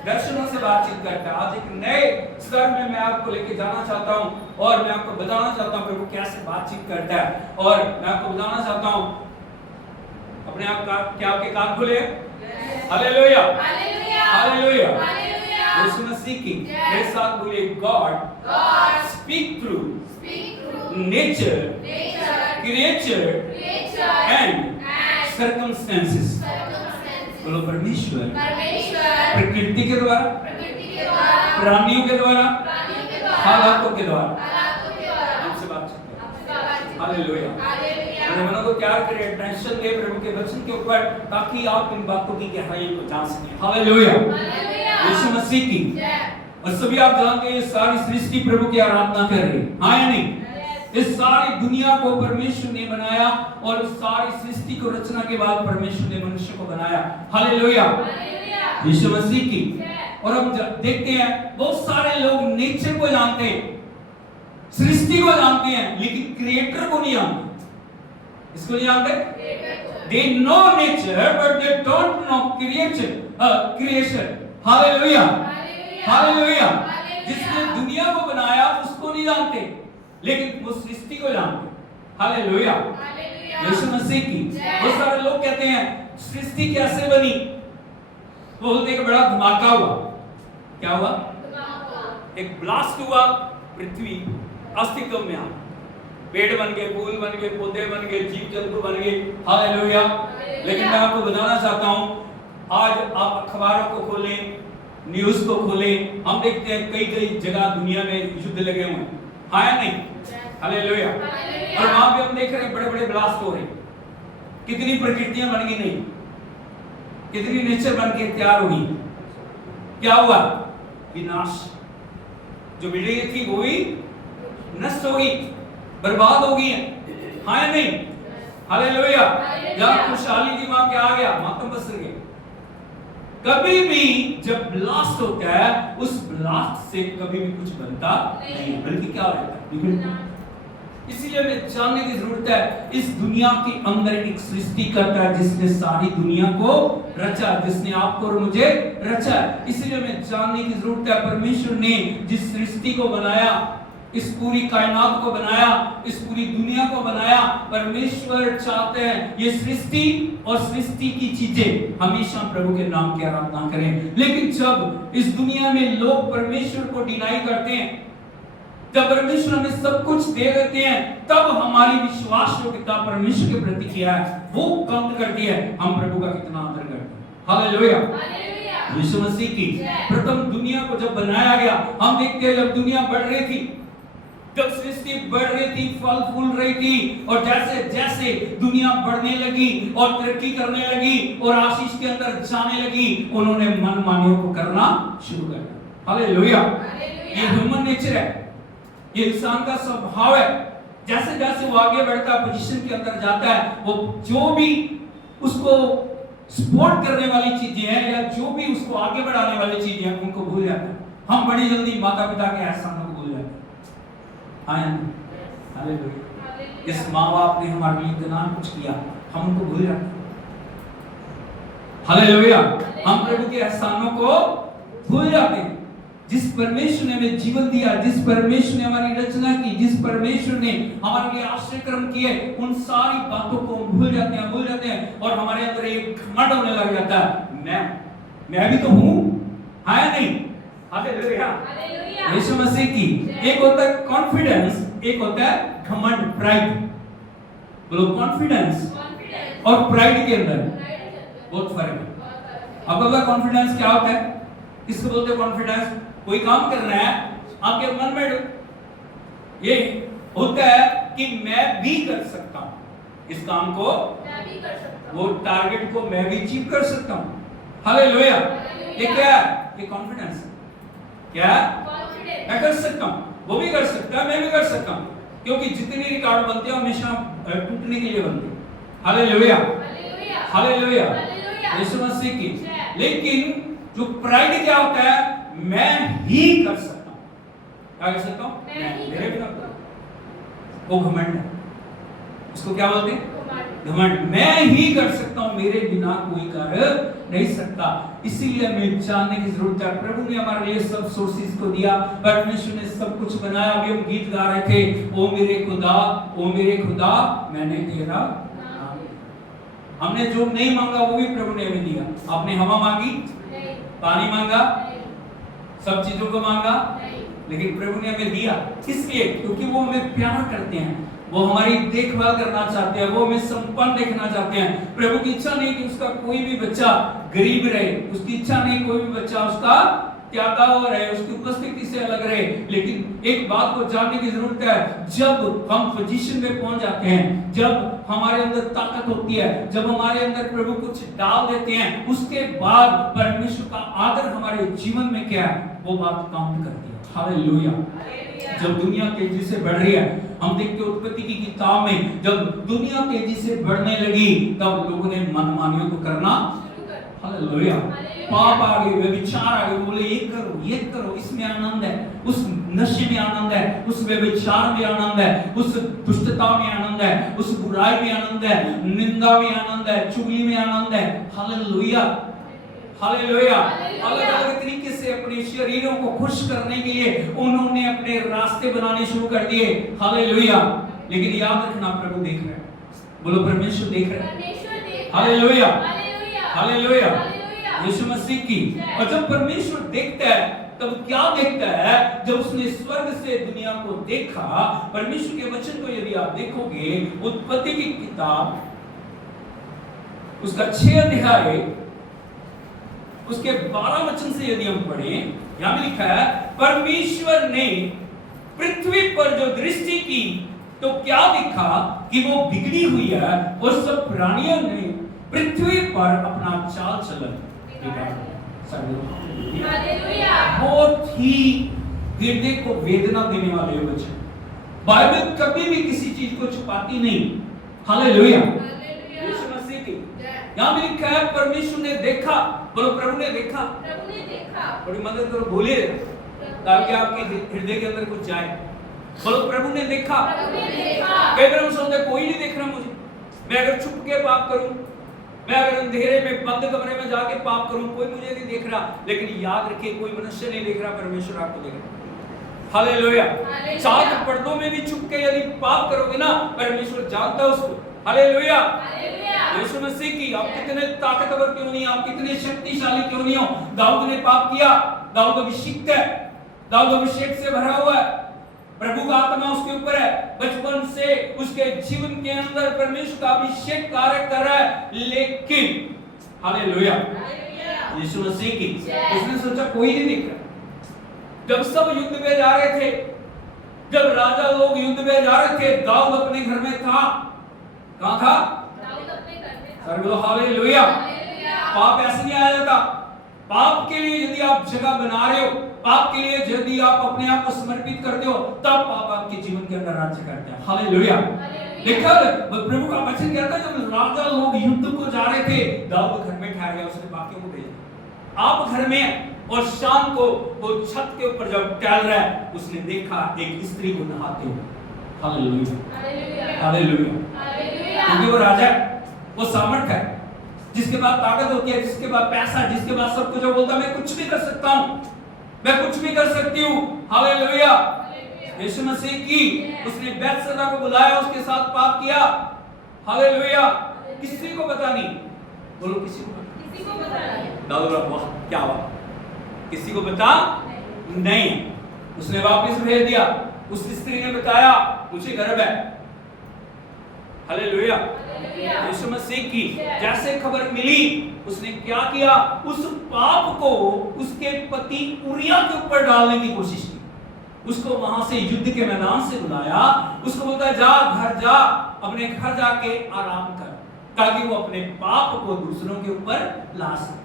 दर्शनों से बातचीत करता है। आज एक नए स्तर में मैं आपको लेके जाना चाहता हूं और मैं आपको बताना चाहता हूं प्रभु कैसे बातचीत करता है। और मैं आपको बताना चाहता हूं, अपने आप का क्या आपके कान खुले? हालेलुया, हालेलुया, हालेलुया, यीशु मसीह की। मेरे साथ बोलिए, God speak through nature, creature and circumstances। बोलो परमेश्वर प्रकृति के द्वारा, प्राणियों के द्वारा, हालातों के द्वारा हमसे बातचीत करता है। हालेलुया। अपने मनों को तैयार करें, टेंशन ले प्रभु के वचन के ऊपर ताकि आप इन बातों की गहराई को जान सकें। हालेलुया, यीशु मसीह की। और सभी आप जानते हैं ये सारी सृष्टि प्रभु की आराधना कर रही है, हाँ या नहीं? इस सारी दुनिया को परमेश्वर ने बनाया और इस सारी सृष्टि को रचना के बाद परमेश्वर ने मनुष्य को बनाया। हालेलुया, यीशु मसीह की। और हम देखते हैं बहुत सारे लोग नेचर को जानते हैं, सृष्टि को जानते हैं, लेकिन क्रिएटर को नहीं जानते। इसको नहीं जानते? They know nature but they don't know creation। Hallelujah, hallelujah. जिसने दुनिया को बनाया उसको नहीं जानते, लेकिन वो सृष्टि को जानते। हालेलुया, यीशु मसीह की। बहुत सारे लोग कहते हैं सृष्टि कैसे बनी? वो बोलते हैं बड़ा धमाका हुआ। क्या हुआ? एक ब्लास्ट हुआ, पृथ्वी अस्तित्व में आ, पेड़ बन गए, फूल बन गए, पौधे बन गए, जीव जंतु बन गए। हालेलुया। लेकिन मैं आपको बताना चाहता हूं, आज आप अखबारों को खोलें, न्यूज को खोलें, हम देखते हैं कई कई जगह दुनिया में युद्ध लगे हुए हैं, हाँ या नहीं? हालेलुया। और वहां पे हम देख रहे हैं बड़े बड़े ब्लास्ट हो रहे हैं। कितनी प्रकृतियां बन गई, नहीं कितनी नेचर बन के तैयार हो गई। क्या हुआ? विनाश। जो बिल्डिंग थी वो भी नष्ट हो गई, बर्बाद हो गई है, हाँ या नहीं? हालेलुया। जहां खुशहाली थी वहां क्या आ गया? मातम बस गया। कभी भी जब ब्लास्ट होता है उस ब्लास्ट से कभी भी कुछ बनता नहीं, बल्कि क्या होता है? इसीलिए हमें जानने की जरूरत है, इस दुनिया के अंदर एक सृष्टि करता है जिसने सारी दुनिया को रचा, जिसने आपको और मुझे रचा। इसीलिए हमें जानने की जरूरत है, परमेश्वर ने जिस सृष्टि को बनाया, इस पूरी कायनात को बनाया, इस पूरी दुनिया को बनाया, परमेश्वर चाहते हैं ये सृष्टि और सृष्टि की चीजें हमेशा प्रभु के नाम की आराधना करें। लेकिन जब इस दुनिया में लोग परमेश्वर को डिनाई करते हैं, जब परमेश्वर हमें सब कुछ दे देते हैं, तब हमारी विश्वास योग्यता परमेश्वर के प्रति क्या है वो कम करती है, हम प्रभु का कितना आदर करते हैं। हालेलुया, यीशु मसीह की प्रथम दुनिया को जब बनाया गया, हम देखते हैं जब दुनिया बढ़ रही थी, जब सृष्टि बढ़ रही थी, फल फूल रही थी, और जैसे जैसे दुनिया बढ़ने लगी और तरक्की करने लगी और आशीष के अंदर जाने लगी, उन्होंने मनमानियों को करना शुरू कर दिया। हालेलुया, ये ह्यूमन नेचर है, ये इंसान का स्वभाव है। जैसे जैसे वो आगे बढ़ता है, पोजीशन के अंदर जाता है, वो जो भी उसको सपोर्ट करने वाली चीजें हैं या जो भी उसको आगे बढ़ाने वाली चीजें हैं, उनको भूल जाता है। हम बड़ी जल्दी माता पिता के एहसानों को भूल जाते हैं। हालेलुया, इस माँ बाप ने हमारे लिए इतना कुछ किया, हम उनको भूल जाते हैं। हालेलुया, हम प्रभु के एहसानों को भूल जाते हैं। जिस परमेश्वर ने हमें जीवन दिया, जिस परमेश्वर ने हमारी रचना की, जिस परमेश्वर ने हमारे लिए आश्रय कर्म किए, उन सारी बातों को हम भूल जाते हैं और हमारे अंदर एक घमंड होने लग जाता है, मैं भी तो हूं, है नहीं। हालेलुया, यीशु मसीह की। एक होता है कॉन्फिडेंस, एक होता है घमंड, प्राइड। बोलो, कॉन्फिडेंस और प्राइड के अंदर बहुत फर्क है। अब अगर कॉन्फिडेंस क्या होता है, किसको बोलते हैं कॉन्फिडेंस? कोई काम करना है, आपके मन में ये होता है कि मैं भी कर सकता हूं इस काम को, मैं भी कर सकता हूं, वो टारगेट को मैं भी अचीव कर सकता हूं। हालेलुया, ये क्या है? ये कॉन्फिडेंस। क्या? मैं कर सकता हूं, वो भी कर सकता है, मैं भी कर सकता हूं, क्योंकि जितनी रिकॉर्ड बनते हैं हमेशा टूटने के लिए बनते हैं। हालेलुया, हालेलुया, यीशु मसीह की। लेकिन जो प्राइड क्या होता है, मैं ही कर सकता हूं। क्या कर सकता हूं? मेरे बिना वो घमंड है, उसको क्या बोलते हैं? घमंड। मैं ही कर सकता हूं, मेरे बिना कोई कर नहीं सकता। इसीलिए हमें जानने की जरूरत है, प्रभु ने हमारे लिए सब सोर्सेज को दिया, परमेश्वर ने सब कुछ बनाया। अभी हम गीत गा रहे थे, ओ मेरे खुदा, ओ मेरे खुदा, मैंने तेरा नाम लिया। हमने जो नहीं मांगा वो भी प्रभु ने हमें दिया। आपने हवा मांगी, पानी मांगा, सब चीजों को मांगा, लेकिन प्रभु ने हमें दिया। इसलिए क्योंकि वो हमें प्यार करते हैं, वो हमारी देखभाल करना चाहते हैं, वो हमें संपन्न देखना चाहते हैं। प्रभु की इच्छा नहीं कि उसका कोई भी बच्चा गरीब रहे, उसकी इच्छा नहीं कोई भी बच्चा उसका त्यागा हुआ रहे, उसकी उपस्थिति से अलग रहे। लेकिन एक बात को जानने की जरूरत है, जब हम पोजीशन में पहुंच जाते हैं, जब हमारे अंदर ताकत होती है, जब हमारे अंदर प्रभु कुछ डाल देते हैं, उसके बाद परमेश्वर का आदर हमारे जीवन में क्या है वो बात काउंट करती है। हालेलुया, जब दुनिया तेजी से बढ़ रही है, हम देखते हैं उत्पत्ति की किताब में, जब दुनिया तेजी से बढ़ने लगी, तब लोगों ने मनमानियों को करना, हालेलुया, पाप आ गए, व्यभिचार आ गए, बोले ये करो, ये करो, इसमें आनंद है, उस नशे में आनंद है, उस व्यभिचार में आनंद है, उस दुष्टता में आनंद है, उस बुराई में आनंद है, निंदा में आनंद है, चुगली में आनंद है। Hallelujah, hallelujah. अलग अलग तरीके से अपने शरीरों को खुश करने के लिए उन्होंने अपने रास्ते बनाने शुरू कर दिए। हालेलुया, लेकिन याद रखना प्रभु देख रहे हैं। बोलो, परमेश्वर देख रहे हैं। हालेलुया, हालेलुया, यीशु मसीह की। और जब परमेश्वर देखता है तब क्या देखता है? जब उसने स्वर्ग से दुनिया को देखा, परमेश्वर के वचन को यदि आप देखोगे, उत्पत्ति की किताब उसका 6 अध्याय उसके 12 वचन से यदि हम पढ़ें, यहां भी लिखा है, परमेश्वर ने पृथ्वी पर जो दृष्टि की तो क्या दिखा कि वो बिगड़ी हुई है और सब प्राणियों ने पृथ्वी पर अपना चाल चलन बहुत ही हृदय को वेदना देने वाले वचन। बाइबल कभी भी किसी चीज को छुपाती नहीं। हालेलुया, यीशु मसीह की। यहाँ भी लिखा है, परमेश्वर ने देखा। बोलो, प्रभु ने देखा। बड़ी मदद करो, बोलिए ताकि आपके हृदय के अंदर कुछ जाए। बोलो प्रभु ने देखा। कई बार हम सोचते कोई नहीं देख रहा मुझे, मैं अगर छुप के पाप करूं, मैं अगर अंधेरे में बंद कमरे में जाके पाप करूं, कोई मुझे नहीं देख रहा। लेकिन याद रखिए कोई मनुष्य नहीं देख रहा, परमेश्वर आपको देख रहा। हालेलुया। चार पर्दों में भी छुप के यदि पाप करोगे ना, परमेश्वर जानता है उसको। हालेलुया। यीशु मसीह की आप कितने ताकतवर क्यों नहीं, आप कितने शक्तिशाली क्यों नहीं हो, दाऊद ने पाप किया, दाऊद अभिषिक्त है, दाऊद अभिषेक से भरा हुआ है, प्रभु का आत्मा उसके ऊपर है, बचपन से उसके जीवन के अंदर परमेश्वर का अभिषेक कार्य कर रहा है। लेकिन हालेलुया यीशु मसीह की उसने सोचा कोई नहीं देख रहा। जब सब युद्ध में जा रहे थे, जब राजा लोग युद्ध में जा रहे थे, दाऊद अपने घर में था। कहां था? दाऊद अपने घर में था। बोलो हालेलुया। पाप ऐसे नहीं आया जाता। पाप के लिए यदि आप जगह बना रहे हो, पाप के लिए यदि आप अपने आप को समर्पित करते हो, तब पाप आपके जीवन के अंदर राज्य करता है। हालेलुया। देखा प्रभु का वचन कहता है जब राजा लोग युद्ध को जा रहे थे, दाऊद घर में ठहर गया, उसने बाकियों को भेजा। आप घर में और शाम को वो छत के ऊपर जब टहल रहा है, उसने देखा एक स्त्री को नहाते हुए। Hallelujah hallelujah. क्योंकि वो राजा है, वो सामर्थ है, जिसके पास ताकत होती है, जिसके पास पैसा, जिसके पास सब कुछ, बोलता मैं कुछ भी कर सकता हूं, मैं कुछ भी कर सकती हूं। हालेलुया। यीशु मसीह की उसने बैतसैदा को बुलाया, उसके साथ पाप किया। हालेलुया। किसी को पता नहीं, बोलो किसी को पता नहीं। दाऊद वाह क्या हुआ, किसी को पता नहीं। उसने वापस भेज दिया। उस स्त्री ने बताया मुझे गर्भ है। हालेलुया। यीशु मसीह की जैसे खबर मिली, उसने क्या किया, उस पाप को उसके पति उरिया के ऊपर डालने की कोशिश की। उसको वहां से युद्ध के मैदान से बुलाया, उसको बोलता है जा घर जा, अपने घर जाके आराम कर, ताकि वो अपने पाप को दूसरों के ऊपर ला सके।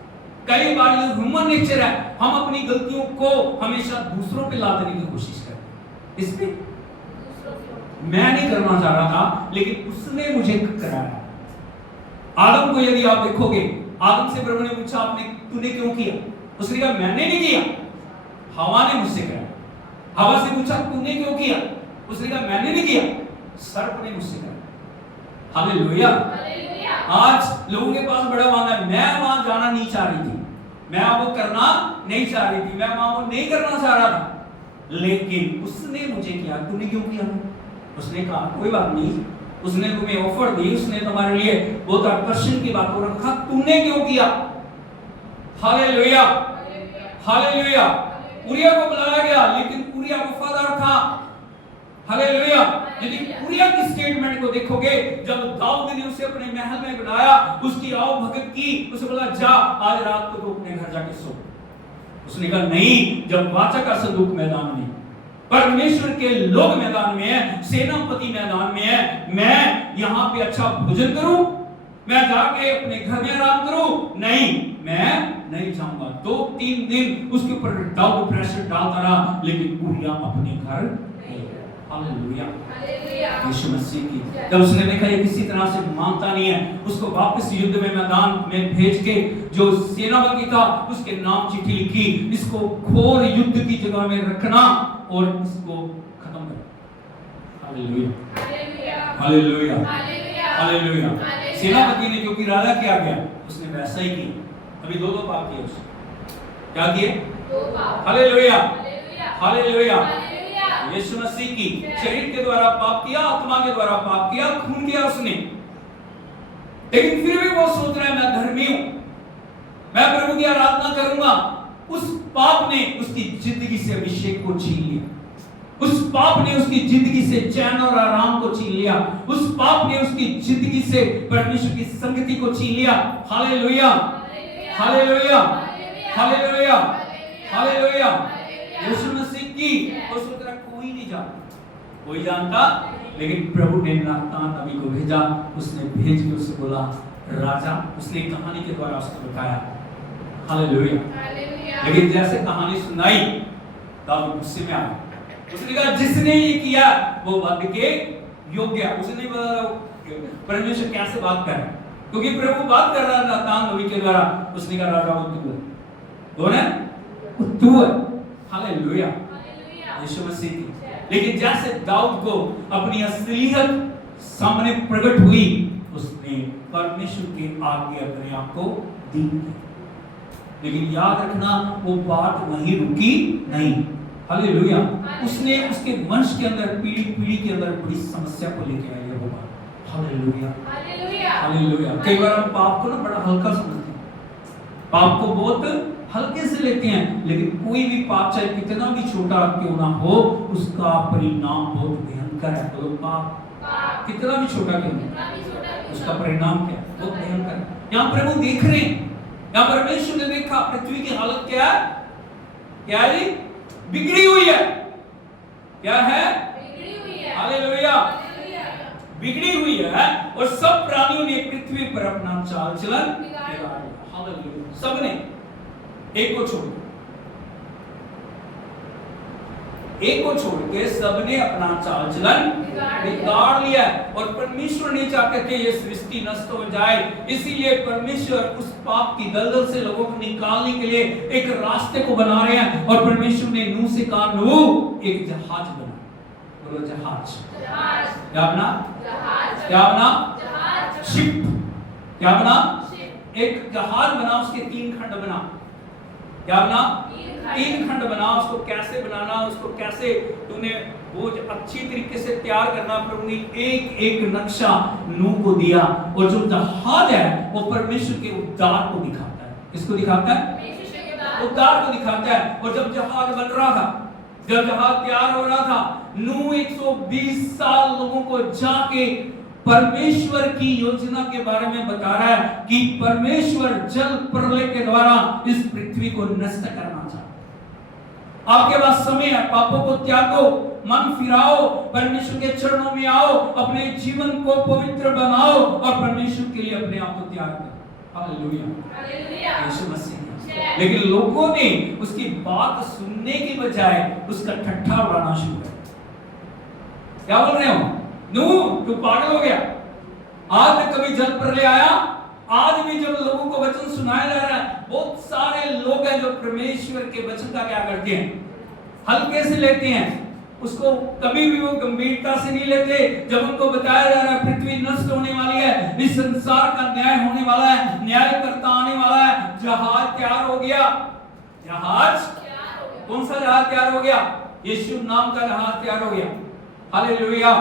कई बार ये ह्यूमन नेचर है, हम अपनी गलतियों को हमेशा दूसरों पे ला देने की कोशिश करते हैं। इसमें मैं नहीं करना चाह रहा था, लेकिन उसने मुझे कराया। आदम को यदि आप देखोगे, आदम से प्रभु ने पूछा आपने तूने क्यों किया, उसने कहा मैंने नहीं किया, हवा ने मुझसे कराया। हवा से पूछा तूने क्यों किया, उसने कहा मैंने नहीं किया, सर्प ने मुझसे कराया। हालेलुया। आज लोगों के पास बड़ा वादा है, मैं वहां जाना नहीं चाह रही थी, मैं वो करना नहीं चाह रही थी, मैं वहां वो नहीं करना चाह रहा था, लेकिन उसने मुझे किया, तूने क्यों किया? उसने कहा कोई बात नहीं, उसने तुम्हें ऑफर दी, उसने तुम्हारे लिए बहुत आकर्षण की बात को रखा, तूने क्यों किया? Hallelujah hallelujah. उरिया को बुलाया गया, लेकिन उरिया वफादार था। हालेलुया। यदि उरिया की स्टेटमेंट को देखोगे, जब दाऊद ने उसे अपने महल में बुलाया, उसकी आओ भगत की, उसे बोला जा आज रात को तो अपने घर जाके सो। उसने कहा नहीं, जब वाचा का संदूक मैदान में, परमेश्वर के लोग मैदान में है, सेनापति मैदान में है, मैं यहाँ पे अच्छा भोजन करूं, मैं जाके अपने घर में आराम करूं? नहीं, मैं नहीं जाऊंगा। 2-3 दिन उसके ऊपर दाऊद प्रेशर डालता रहा, लेकिन उरिया अपने घर। हालेलुया यीशु मसीह की। जब उसने देखा ये किसी तरह से मानता नहीं है, उसको वापस युद्ध में मैदान में भेज के जो सेनापति था उसके नाम चिट्ठी लिखी, इसको घोर युद्ध की जगह में रखना और इसको खत्म कर। Hallelujah hallelujah hallelujah. सेनापति ने क्योंकि राजा किया गया, उसने वैसा ही किया। अभी दो पाप किए उसने, क्या किए? दो पाप। Hallelujah hallelujah. यीशु मसीह की शरीर के द्वारा पाप किया, आत्मा के द्वारा पाप किया, खून किया उसने, लेकिन फिर भी वो सोच रहा है मैं धर्मी हूं, मैं प्रभु की आराधना करूंगा। उस पाप ने उसकी जिंदगी से अभिषेक को छीन लिया, उस पाप ने उसकी जिंदगी से चैन और आराम को छीन लिया, उस पाप ने उसकी जिंदगी से परमेश्वर की संगति को छीन लिया। Hallelujah hallelujah hallelujah hallelujah. यीशु मसीह की और सोच रहा कोई नहीं जानता, कोई जानता, लेकिन प्रभु ने नातान नबी को भेजा, उसने भेज के उससे बोला राजा, उसने कहानी के द्वारा उसको बताया। हालेलुया। लेकिन जैसे कहानी सुनाई, दाऊद गुस्से में आया, उसने कहा जिसने ये किया वो वध के योग्य है। उसने नहीं बताया परमेश्वर कैसे बात कर रहा है, क्योंकि प्रभु बात कर रहा है नातान नबी के द्वारा। उसने कहा राजा वो तू है, कौन है? तू है। हालेलुया यीशु मसीह की लेकिन जैसे दाऊद को अपनी असलियत सामने प्रकट हुई, उसने परमेश्वर के आगे अपने आप को दीन किया। लेकिन याद रखना, वो बात वहीं रुकी नहीं। हालेलुया। उसने उसके वंश के अंदर, पीढ़ी पीढ़ी के अंदर बड़ी समस्या को लेके आई है वो बात। Hallelujah, hallelujah. कई बार हम पाप को ना बड़ा हल्का समझते हैं, पाप को बहुत हल्के से लेते हैं, लेकिन कोई भी पाप चाहे कितना भी छोटा क्यों ना हो, उसका परिणाम बहुत भयंकर है। तो पाप कितना भी छोटा क्यों नहीं, उसका परिणाम क्या है, बहुत भयंकर है। यहाँ प्रभु देख रहे हैं, यहाँ परमेश्वर ने देखा पृथ्वी की हालत क्या है, क्या है जी? बिगड़ी हुई है। क्या है? बिगड़ी हुई है। हालेलुया, बिगड़ी हुई है। और सब प्राणियों ने पृथ्वी पर अपना चाल चलन बिगाड़ लिया। हालेलुया, सबने, एक को छोड़ के सबने अपना चाल चलन बिगाड़ लिया। और परमेश्वर नहीं चाहते थे ये सृष्टि नष्ट हो जाए, इसीलिए परमेश्वर उस पाप की दलदल से लोगों को निकालने के लिए एक रास्ते को बना रहे हैं। और परमेश्वर ने नूह से कहा, नूह एक जहाज बना। बोलो जहाज। क्या बना? क्या बना? शिप। क्या बना? एक जहाज बना, उसके 3 खंड बना। क्या बना? 3 खंड बना। उसको कैसे बनाना, उसको कैसे तूने बोझ अच्छी तरीके से तैयार करना, प्रभु ने एक एक नक्शा नूह को दिया। और जो जहाज है वो परमेश्वर के उद्धार को दिखाता है। किसको दिखाता है? उद्धार को दिखाता है। और जब जहाज बन रहा था, जब जहाज तैयार हो रहा था, नूह 120 साल लोगों को जाके परमेश्वर की योजना के बारे में बता रहा है कि परमेश्वर जल प्रलय के द्वारा इस पृथ्वी को नष्ट करना चाहता। आपके पास समय है, पापों को त्यागो, मन फिराओ, परमेश्वर के चरणों में आओ, अपने जीवन को पवित्र बनाओ और परमेश्वर के लिए अपने आप को त्याग करो। हालेलुया, यीशु मसीह। लेकिन लोगों ने उसकी बात सुनने की बजाय उसका ठट्ठा उड़ाना शुरू किया। क्या बोल रहे हो? नूह तू पागल हो गया? आज तक कभी जल प्रलय आया? आज भी जब लोगों को वचन सुनाया जा रहा है, बहुत सारे लोग हैं जो परमेश्वर के वचन का क्या करते हैं? हल्के से लेते हैं। उसको कभी भी वो गंभीरता से नहीं लेते। जब उनको बताया जा रहा है पृथ्वी नष्ट होने वाली है, इस संसार का न्याय होने वाला है, न्यायकर्ता आने वाला है, जहाज तैयार हो गया। जहाज कौन सा जहाज तैयार हो गया? यीशु नाम का जहाज तैयार हो गया। Hallelujah,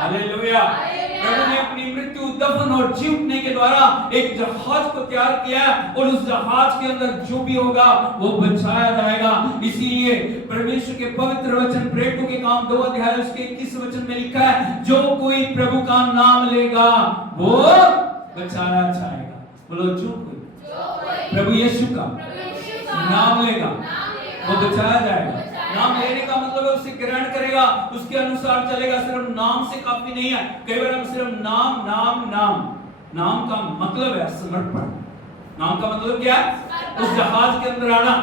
hallelujah. प्रभु ने अपनी मृत्यु, दफन और जी उठने के द्वारा एक जहाज को तैयार किया और उस जहाज के अंदर जो भी होगा वो बचाया जाएगा। इसीलिए परमेश्वर के पवित्र वचन प्रेरितों के काम 2 अध्याय उसके 21 वचन में लिखा है, जो कोई प्रभु का नाम लेगा वो बचाया जाएगा। बोलो, जो कोई प्रभु यीशु का नाम लेगा वो बचाया जाएगा। नाम लेने का मतलब है उसे ग्रहण करेगा, उसके अनुसार चलेगा। सिर्फ नाम से काफी नहीं है। कई बार हम सिर्फ नाम नाम नाम, नाम का मतलब है समर्पण। नाम का मतलब क्या है? उस जहाज के अंदर आना,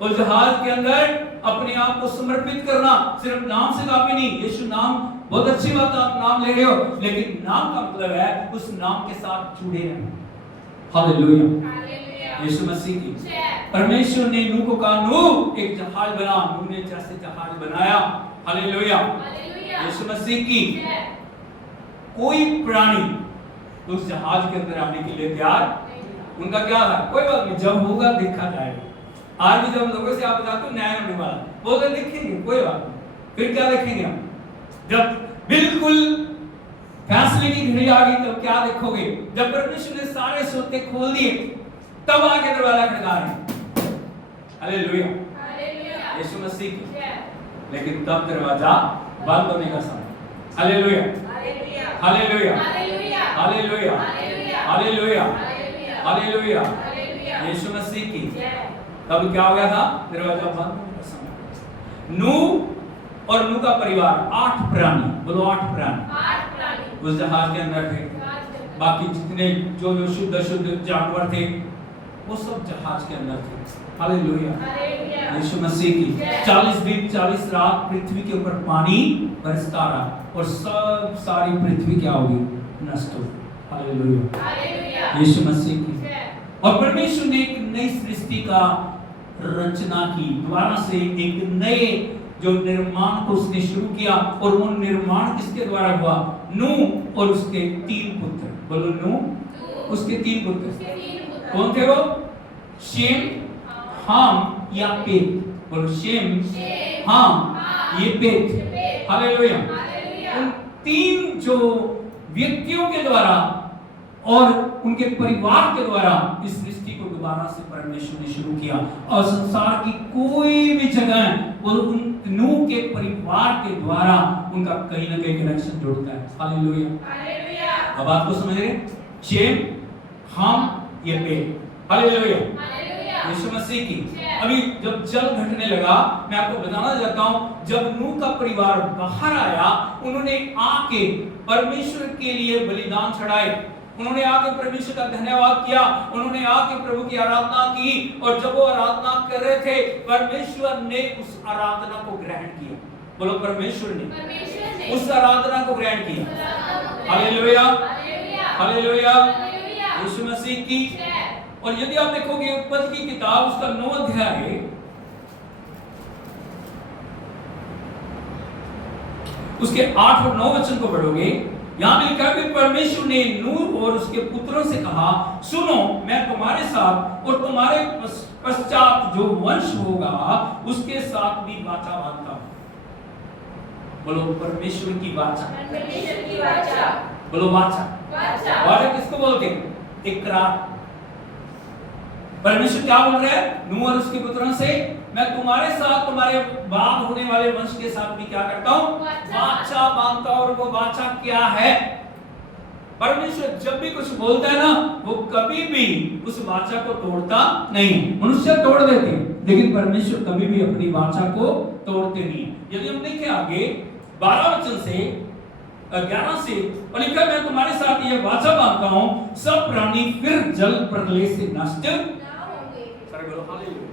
उस जहाज के अंदर अपने आप को समर्पित करना। सिर्फ नाम से काफी नहीं। यीशु नाम बहुत अच्छी बात है, आप नाम ले रहे हो, लेकिन नाम का मतलब है उस नाम के साथ जुड़े रहना। हालेलुया, यीशु मसीह की। परमेश्वर ने नूह को कहा, नूह एक जहाज बना। नूह ने जैसे जहाज बनाया, हालेलुया, यीशु मसीह की। कोई प्राणी उस जहाज के अंदर आने के लिए तैयार, उनका क्या था? कोई बात नहीं, जब होगा देखा जाएगा। आज भी जब लोगों से आप बताते हो न्याय होने वाला, बोलते देखेंगे, कोई बात नहीं। फिर क्या देखेंगे हम? जब बिल्कुल फैसले की घड़ी आ गई तब क्या देखोगे? जब परमेश्वर ने सारे सोते खोल दिए तब आके दरवाजा खटका रहे हैं। हालेलुया, यीशु मसीह की। लेकिन तब दरवाजा बंद होने का समय। Hallelujah, hallelujah, hallelujah, hallelujah, hallelujah, यीशु मसीह की। तब क्या हो गया था? दरवाजा बंद होने का समय। नूह और नूह का परिवार 8 प्राणी, बोलो 8 प्राणी उस जहाज के अंदर थे। बाकी जितने जो जो शुद्ध शुद्ध जानवर थे वो सब जहाज के अंदर थे। हालेलुया, यीशु मसीह की। 40 दिन 40 रात पृथ्वी के ऊपर पानी बरसता रहा और सब सारी पृथ्वी क्या होगी? नष्ट हो। हालेलुया, यीशु मसीह की। और परमेश्वर ने एक नई सृष्टि का रचना की, दोबारा से एक नए जो निर्माण को उसने शुरू किया, और वो निर्माण किसके द्वारा हुआ? नूह और उसके 3 पुत्र। बोलो नूह, उसके 3 पुत्र। कौन थे वो? शेम, हाम या पेत। बोलो शेम, हाम, ये पेत। हालेलुया। उन 3 जो व्यक्तियों के द्वारा और उनके परिवार के द्वारा इस सृष्टि को दोबारा से परमेश्वर ने शुरू किया, और संसार की कोई भी जगह और उन नूह के परिवार के द्वारा उनका कहीं ना कहीं कनेक्शन जुड़ता है। हालेलुया। अब बात को समझ रहे? शेम, हाम, ये पेत। हालेलुया। यीशु मसीह की। अभी जब जल घटने लगा, मैं आपको बताना चाहता हूं, जब नूह का परिवार बाहर आया, उन्होंने आके परमेश्वर के लिए बलिदान चढ़ाए, उन्होंने आके परमेश्वर का धन्यवाद किया, उन्होंने आके प्रभु की आराधना की, और जब वो आराधना कर रहे थे, परमेश्वर ने उस आराधना को ग्रहण किया। बोलो परमेश्वर ने उस आराधना को ग्रहण किया। हालेलुया, हालेलुया, यीशु मसीह की। और यदि आप देखोगे उत्पत्ति की किताब, उसका 9 अध्याय, उसके 8 और 9 वचन को पढ़ोगे, यहां लिखा है कि परमेश्वर ने नूह और उसके पुत्रों से कहा, सुनो, मैं तुम्हारे साथ और तुम्हारे पश्चात जो वंश होगा उसके साथ भी वाचा बांधता हूं। बोलो परमेश्वर की वाचा। बोलो वाचा। वाचा किसको बोलते हैं? इकरार। परमेश्वर क्या बोल रहे हैं नूह और उसके पुत्रों से? मैं तुम्हारे साथ तुम्हारे बाद होने वाले वंश के साथ भी क्या करता हूं? वाचा बांधता हूं। और वो वाचा क्या है? परमेश्वर जब भी कुछ बोलता है ना, वो कभी भी उस वाचा को तोड़ता नहीं। मनुष्य तोड़ देते हैं, लेकिन परमेश्वर कभी भी अपनी वाचा को तोड़ते नहीं। यदि हम देखें आगे 12 वचन से 11 से, और लिखा, मैं तुम्हारे साथ ये वाचा बांधता हूं, सब प्राणी फिर जल प्रलय से नष्ट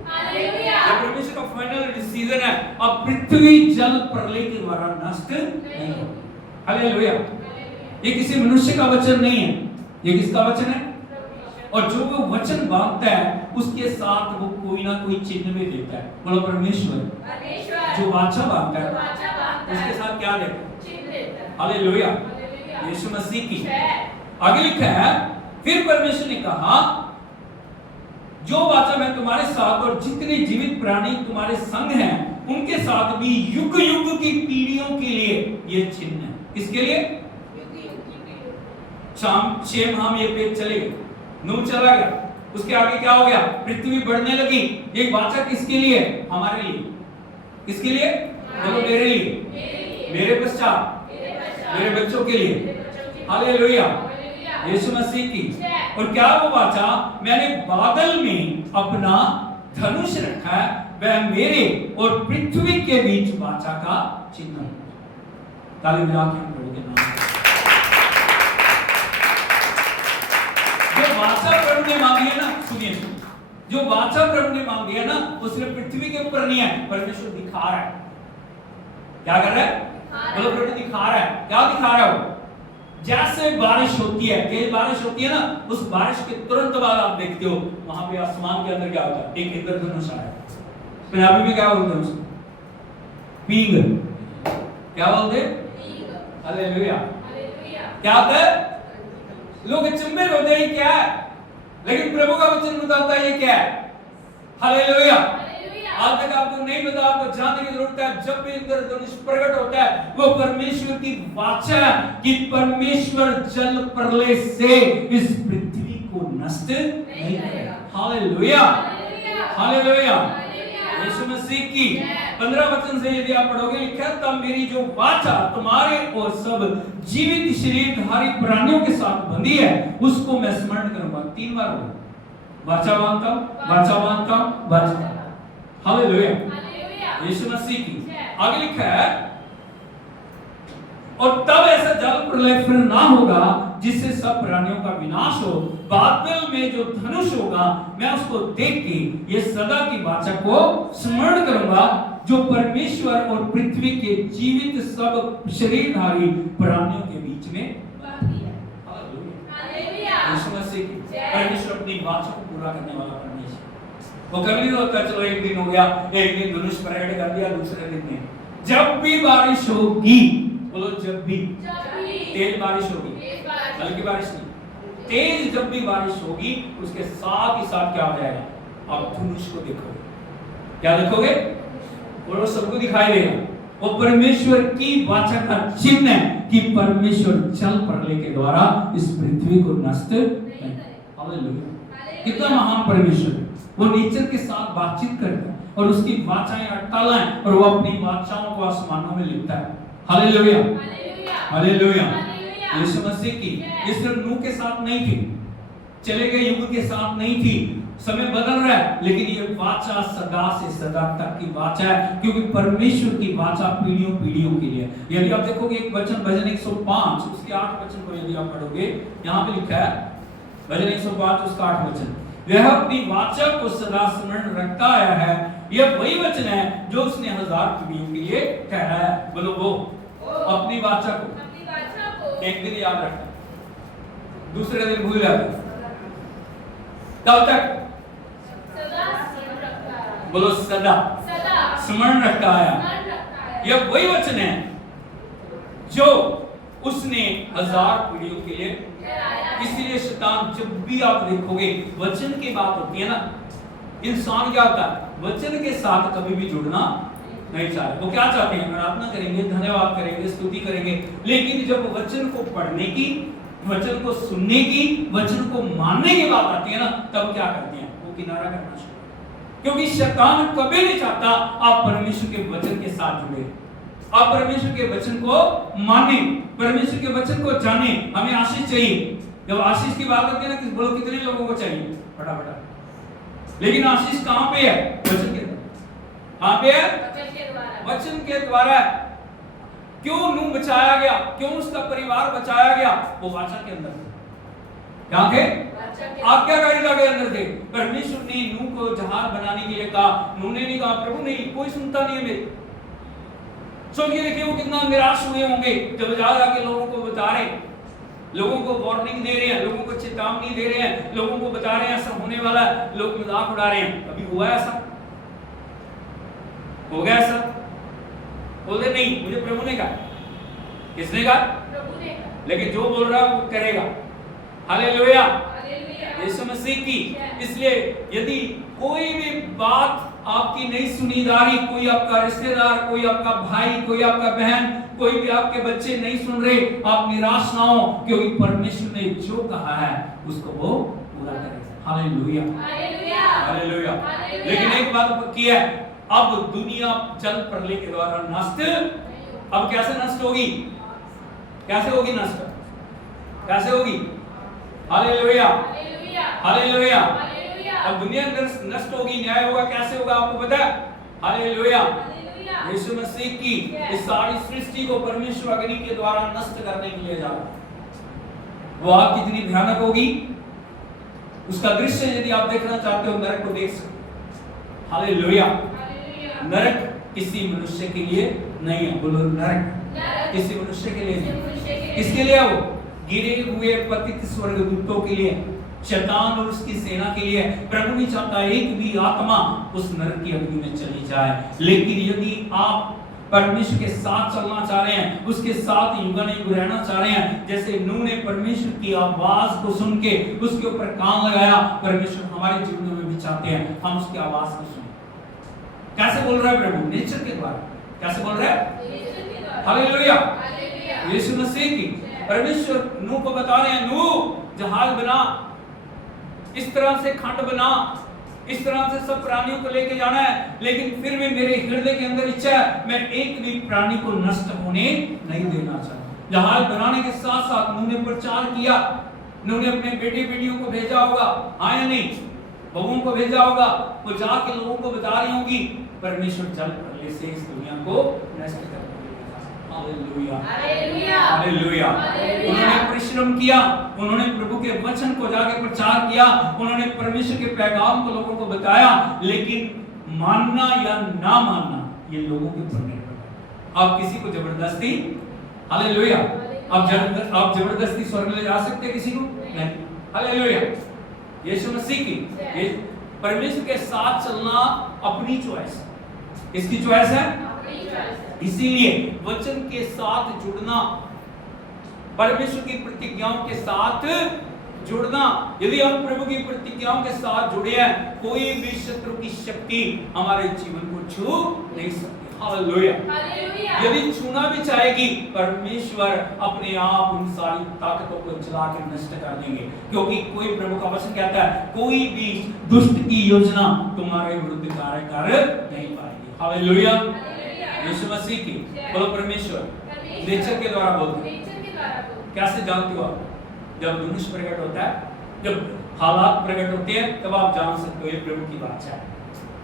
हालेलुया। परमेश्वर का फाइनल डिसीजन है, अब पृथ्वी जल प्रलय के द्वारा नष्ट नहीं होगी। हालेलुया। ये किसी मनुष्य का वचन नहीं है, ये किसका वचन है? और जो वो वचन बांधता है, उसके साथ वो कोई ना कोई चिन्ह भी देता है। बोलो परमेश्वर जो वाचा बांधता है, उसके साथ क्या देता है? हालेलुया, यीशु मसीह की। आगे लिखा है, फिर परमेश्वर ने कहा, जो वाचा मैं तुम्हारे साथ और जितने जीवित प्राणी तुम्हारे संग हैं, उनके साथ भी युग युग की पीढ़ियों के लिए ये चिन्ह है। किसके लिए? शेम, हाम, ये पेट चले गए, नूह चला गया, उसके आगे क्या हो गया? पृथ्वी बढ़ने लगी। ये वाचा किसके लिए? हमारे लिए। किसके लिए? बोलो मेरे लिए, मेरे पश्चात, मेरे बच्चों के लिए। हालेलुया, यीशु मसीह की। और क्या वो वाचा? मैंने बादल में अपना धनुष रखा है, वह मेरे और पृथ्वी के बीच वाचा का चिन्ह है। ताली बजा के हम प्रभु के नाम। जो वाचा प्रभु ने मांगी है ना, सुनिए, जो वाचा प्रभु ने मांगी है ना, उसने पृथ्वी के ऊपर नहीं है, परमेश्वर दिखा रहा है। क्या कर रहा है? बोलो प्रभु दिखा रहा है। क्या दिखा रहा है वो? जैसे बारिश होती है, तेज बारिश होती है ना, उस बारिश के तुरंत बाद आप देखते हो वहां पे आसमान के अंदर क्या होता है? एक इंद्रधनुष आया। पंजाबी में क्या बोलते हैं उसको? पींग। क्या बोलते हैं? हालेलुया। क्या होता है? लोग अचंभित होते हैं क्या है, लेकिन प्रभु का वचन बताता है ये क्या है। हालेलुया। आज तक आपको नहीं पता, आपको जानने की जरूरत है। जब भी इंद्रधनुष प्रकट होता है, वो परमेश्वर की वाचा है कि परमेश्वर जल प्रलय से इस पृथ्वी को नष्ट नहीं करेगा। हालेलुया, हालेलुया, यीशु मसीह की। 15 वचन से यदि आप पढ़ोगे, लिखा है, तब मेरी जो वाचा तुम्हारे और सब जीवित शरीरधारी प्राणियों के साथ बंधी है, उसको मैं स्मरण करूंगा। 3 बार वाचा बांधता हूं, वाचा बांधता हूं, वाचा। हालेलुया, यीशु मसीह की। आगे लिखा है, और तब ऐसा जल प्रलय फिर ना होगा जिससे सब प्राणियों का विनाश हो। बादल में जो धनुष होगा, मैं उसको देख के ये सदा की वाचा को स्मरण करूंगा, जो परमेश्वर और पृथ्वी के जीवित सब शरीरधारी प्राणियों के बीच में बाकी है। हालेलुया, यीशु मसीह की। परमेश्वर अपनी वाचा को पूरा करने वाला परमेश्वर। वो कभी नहीं होता चलो एक दिन हो गया, एक दिन धनुष प्रकट कर दिया, दूसरे दिन नहीं। जब भी बारिश होगी, बोलो जब भी तेज बारिश होगी, हल्की बारिश नहीं, तेज जब भी बारिश होगी उसके साथ ही साथ क्या हो जाएगा, आप धनुष को देखोगे। क्या देखोगे? बोलो सबको दिखाई देगा। वो परमेश्वर की वाचा का चिन्ह है कि परमेश्वर जल प्रलय के द्वारा इस पृथ्वी को नष्ट नहीं। हालेलुया। कितना महान परमेश्वर है। वो नेचर के साथ बातचीत करता है और उसकी वाचाएं अटल हैं और वो अपनी वाचाओं को आसमानों में लिखता है। Hallelujah, hallelujah. यीशु मसीह की ये सिर्फ नूह के साथ नहीं थी, चले गए युग के साथ नहीं थी, समय बदल रहा है, लेकिन ये वाचा सदा से सदा तक की वाचा है, क्योंकि परमेश्वर की वाचा पीढ़ियों पीढ़ियों के लिए। यदि आप देखोगे एक वचन भजन 105 उसके 8 वचन को यदि आप पढ़ोगे, यहाँ पे लिखा है भजन 105 उसका 8 वचन, वह अपनी वाचा को सदा स्मरण रखता आया है, यह वही वचन है जो उसने 1000 पीढ़ियों के लिए ठहराया है। बोलो वो अपनी वाचा को एक दिन याद रखता, दूसरे दिन भूल जाता, तब तक बोलो सदा स्मरण रखता आया। यह वही वचन है जो उसने 1000 पीढ़ियों के लिए। इसलिए शैतान जब भी आप देखोगे वचन की बात होती है ना, इंसान क्या होता है, वचन के साथ कभी भी जुड़ना नहीं चाहते। वो क्या चाहते हैं, प्रार्थना करेंगे, धन्यवाद करेंगे, स्तुति करेंगे, लेकिन जब वचन को पढ़ने की, वचन को सुनने की, वचन को मानने की बात आती है ना, तब क्या करते हैं, वो किनारा करना शुरू। क्योंकि शैतान कभी नहीं चाहता आप परमेश्वर के वचन के साथ जुड़े, आप परमेश्वर के वचन को माने, परमेश्वर के वचन को जाने। हमें आशीष चाहिए, जब आशीष की बात होती है ना, बोलो कितने लोगों को चाहिए फटाफट, लेकिन आशीष कहां पे है, वचन के, कहां पे है, वचन के द्वारा। क्यों नूह बचाया गया, क्यों उसका परिवार बचाया गया, वो वाचा के अंदर, क्या थे, आज्ञाकारिता के अंदर थे। परमेश्वर ने नूह को जहाज बनाने के लिए कहा, नूह ने नहीं कहा प्रभु नहीं, कोई सुनता नहीं है मेरी। सोचिए देखिए वो कितना निराश हुए होंगे जब जाके लोगों को बता रहे, लोगों को वार्निंग दे रहे हैं, लोगों को चेतावनी दे रहे हैं, लोगों को बता रहे हैं ऐसा होने वाला है, लोग मजाक उड़ा रहे हैं। अभी हुआ ऐसा, हो गया ऐसा, बोलते नहीं, मुझे प्रभु ने कहा। किसने कहा, प्रभु ने कहा। लेकिन जो बोल रहा है वो करेगा। हालेलुया, यीशु मसीह की। इसलिए यदि कोई भी बात आपकी नहीं सुनी जा रही, कोई आपका रिश्तेदार, कोई आपका भाई, कोई आपका बहन, कोई भी आपके बच्चे नहीं सुन रहे, आप निराश ना हो, क्योंकि परमेश्वर ने जो कहा है उसको वो पूरा करेगा। Hallelujah, hallelujah. लेकिन एक बात पक्की है, अब दुनिया जल प्रलय के द्वारा नष्ट, अब कैसे नष्ट होगी, कैसे होगी नष्ट, कैसे होगी, हालेलुया, हालेलुया। अब दुनिया नष्ट होगी, न्याय होगा, कैसे होगा आपको पता है, हालेलुया। यीशु मसीह की इस सारी सृष्टि को परमेश्वर अग्नि के द्वारा नष्ट करने के लिए जा रहा है। वो आग कितनी भयानक होगी, उसका दृश्य यदि आप देखना चाहते हो, नरक को देख सकते हो। हालेलुया। नरक किसी मनुष्य के लिए नहीं है, बोलो नरक किसी मनुष्य के लिए नहीं। किसके लिए है वो, गिरे हुए पतित स्वर्गदूतों के लिए, शैतान और उसकी सेना के लिए। प्रभु नहीं चाहता एक भी आत्मा उस नरक की अग्नि में चली जाए। लेकिन यदि आप परमेश्वर के साथ चलना चाह रहे हैं, उसके साथ युगानुयुग रहना चाह रहे हैं, जैसे नूह ने परमेश्वर की आवाज को सुन के उसके ऊपर कान लगाया, परमेश्वर हमारे जीवन में भी चाहते हैं हम उसकी आवाज को सुने। कैसे बोल रहा है प्रभु, नेचर के द्वारा। कैसे बोल रहा है, हालेलुया, यीशु मसीह की। परमेश्वर नूह को बता रहे हैं, नूह जहाज बना, इस तरह से खंड बना, इस तरह से सब प्राणियों को लेके जाना है, लेकिन फिर भी मेरे हृदय के अंदर इच्छा है मैं एक भी प्राणी को नष्ट होने नहीं देना चाहता। जहाज बनाने के साथ साथ नूह ने प्रचार किया, नूह ने अपने बेटे बेटियों को भेजा होगा, हाँ या नहीं, बहुओं को भेजा होगा, वो जाके लोगों को बता रही होंगी परमेश्वर जल प्रलय से इस दुनिया को नष्ट कर देगा। Hallelujah, hallelujah. उन्होंने परिश्रम किया, उन्होंने प्रभु के वचन को जाके प्रचार किया, उन्होंने परमेश्वर के पैगाम को लोगों को बताया, लेकिन मानना या ना मानना ये लोगों के ऊपर निर्भर है। आप किसी को जबरदस्ती, हालेलुया, आप जबरदस्ती स्वर्ग ले जा सकते किसी को नहीं। हालेलुया, यीशु मसीह की परमेश्वर के साथ चलना अपनी चॉइस। इसकी चॉइस है, इसीलिए वचन के साथ जुड़ना, परमेश्वर की प्रतिज्ञाओं के साथ जुड़ना, यदि हम प्रभु की प्रतिज्ञाओं के साथ जुड़े हैं, कोई भी शत्रु की शक्ति हमारे जीवन को छू नहीं सकती। हालेलुया। यदि छूना भी चाहेगी, परमेश्वर अपने आप उन सारी ताकतों को जला के नष्ट कर देंगे, क्योंकि कोई, प्रभु का वचन कहता है, कोई भी दुष्ट की योजना तुम्हारे विरुद्ध कार्य कर नहीं पाएगी। हालेलुया। यीशु मसीह की बोलो, परमेश्वर नेचर के द्वारा बोलते हैं। कैसे जानते हो आप? जब मनुष्य प्रकट होता है, जब हालात प्रकट होते हैं, तब आप जान सकते हो ये प्रभु की बात है।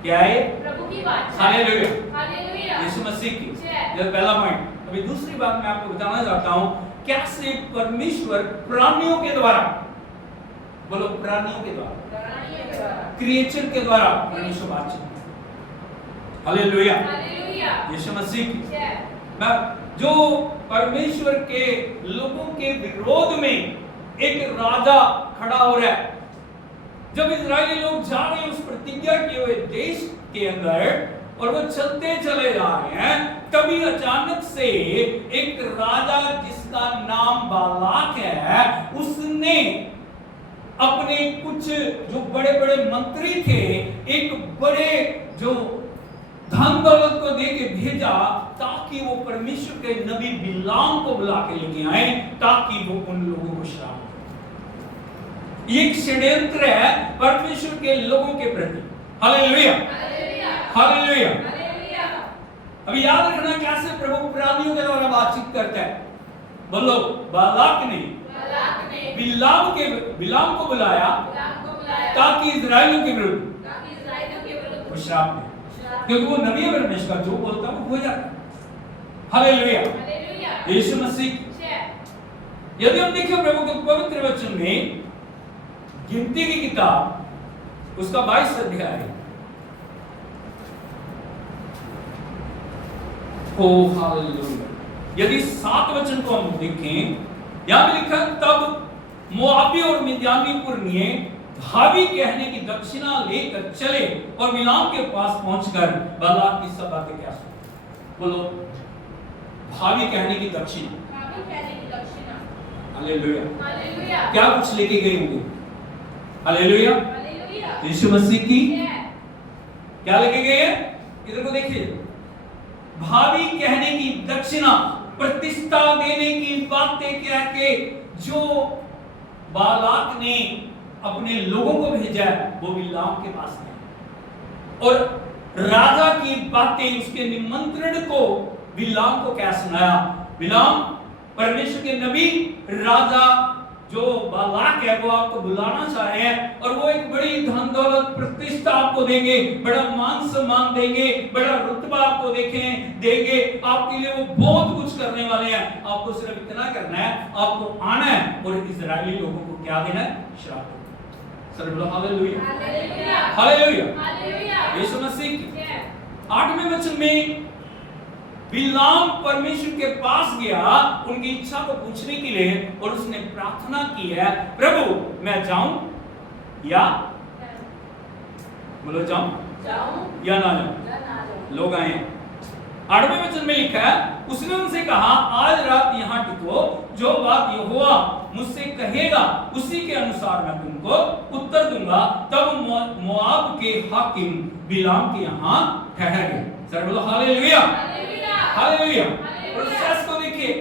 क्या है? प्रभु की बात। हालेलुया। हालेलुया। यीशु मसीह की। ये पहला पॉइंट। अभी दूसरी बात मैं आपको बताना चाहता हूं, कैसे परमेश्वर प्राणियों के द्वारा, बोलो प्राणियों के द्वारा, क्रिएचर के द्वारा परमेश्वर बातचीत करता है। हालेलुया। हालेलुया। यीशु मसीह की। जो परमेश्वर के लोगों के विरोध में एक राजा खड़ा हो रहा है, जब इजरायली लोग जा रहे हैं उस प्रतिज्ञा किए हुए देश के अंदर और वो चलते चले जा रहे हैं, तभी अचानक से एक राजा जिसका नाम बालाक है, उसने अपने कुछ जो बड़े बड़े मंत्री थे, एक बड़े जो धन दौलत को दे के भेजा, ताकि वो परमेश्वर के नबी बिलाम को बुला के लेके आए, ताकि वो उन लोगों को श्राप दे। ये एक षड्यंत्र है परमेश्वर के लोगों के प्रति। हालेलुया। हालेलुया। अभी याद रखना कैसे प्रभु प्राणियों के द्वारा बातचीत करता है। बोलो, बालाक ने बिलाम को बुलाया ताकि इजराइलियों के विरुद्ध वो श्राप दे, क्योंकि वो नबी परमेश्वर का जो बोलता है वो हो जाता है। हालेलुया। यीशु मसीह। यदि हम देखें प्रभु के पवित्र वचन में, गिनती की किताब उसका 22 अध्याय है। ओ हालेलुया। यदि 7 वचन को हम देखें, यहां भी लिखा, तब मोआबी और मिद्यानी पुरनिये भावी कहने की दक्षिणा लेकर चले और बिलाम के पास पहुंचकर बालाक की सब बातें क्या सुनी। बोलो, भावी कहने की दक्षिणा। हालेलुया। क्या कुछ लेके गए होंगे? हालेलुया। यीशु मसीह की क्या लेके गए हैं? इधर को देखिए, भावी कहने की दक्षिणा, प्रतिष्ठा देने की बातें क्या के जो बालाक ने अपने लोगों को भेजा, वो बिलाम के पास गए और राजा की बातें, उसके निमंत्रण को बिलाम को क्या सुनाया। बिलाम परमेश्वर के नबी, राजा जो बालाक है, वो आपको बुलाना चाह रहे हैं और वो एक बड़ी धन दौलत प्रतिष्ठा आपको देंगे, बड़ा मान सम्मान देंगे, बड़ा रुतबा आपको देंगे, आपके लिए वो बहुत कुछ करने वाले हैं। आपको सिर्फ इतना करना है, आपको आना है और इजरायली लोगों को क्या देना है? श्राप। सर बोलो हालेलुया। हालेलुया। यीशु मसीह की। 8वें वचन में बिलाम परमेश्वर के पास गया उनकी इच्छा को पूछने के लिए और उसने प्रार्थना की है, प्रभु मैं जाऊं या बोलो जाऊं या ना जाऊं। लोग आए। 8वें वचन में लिखा है, उसने उनसे कहा, आज रात यहाँ टिको, जो बात यहोवा मुझसे कहेगा उसी के अनुसार मैं तुमको उत्तर दूंगा। तब मोआब के हाकिम बिलाम के यहाँ ठहर गए। सर बोलो हालेलुया। हालेलुया। प्रोसेस को देखिए,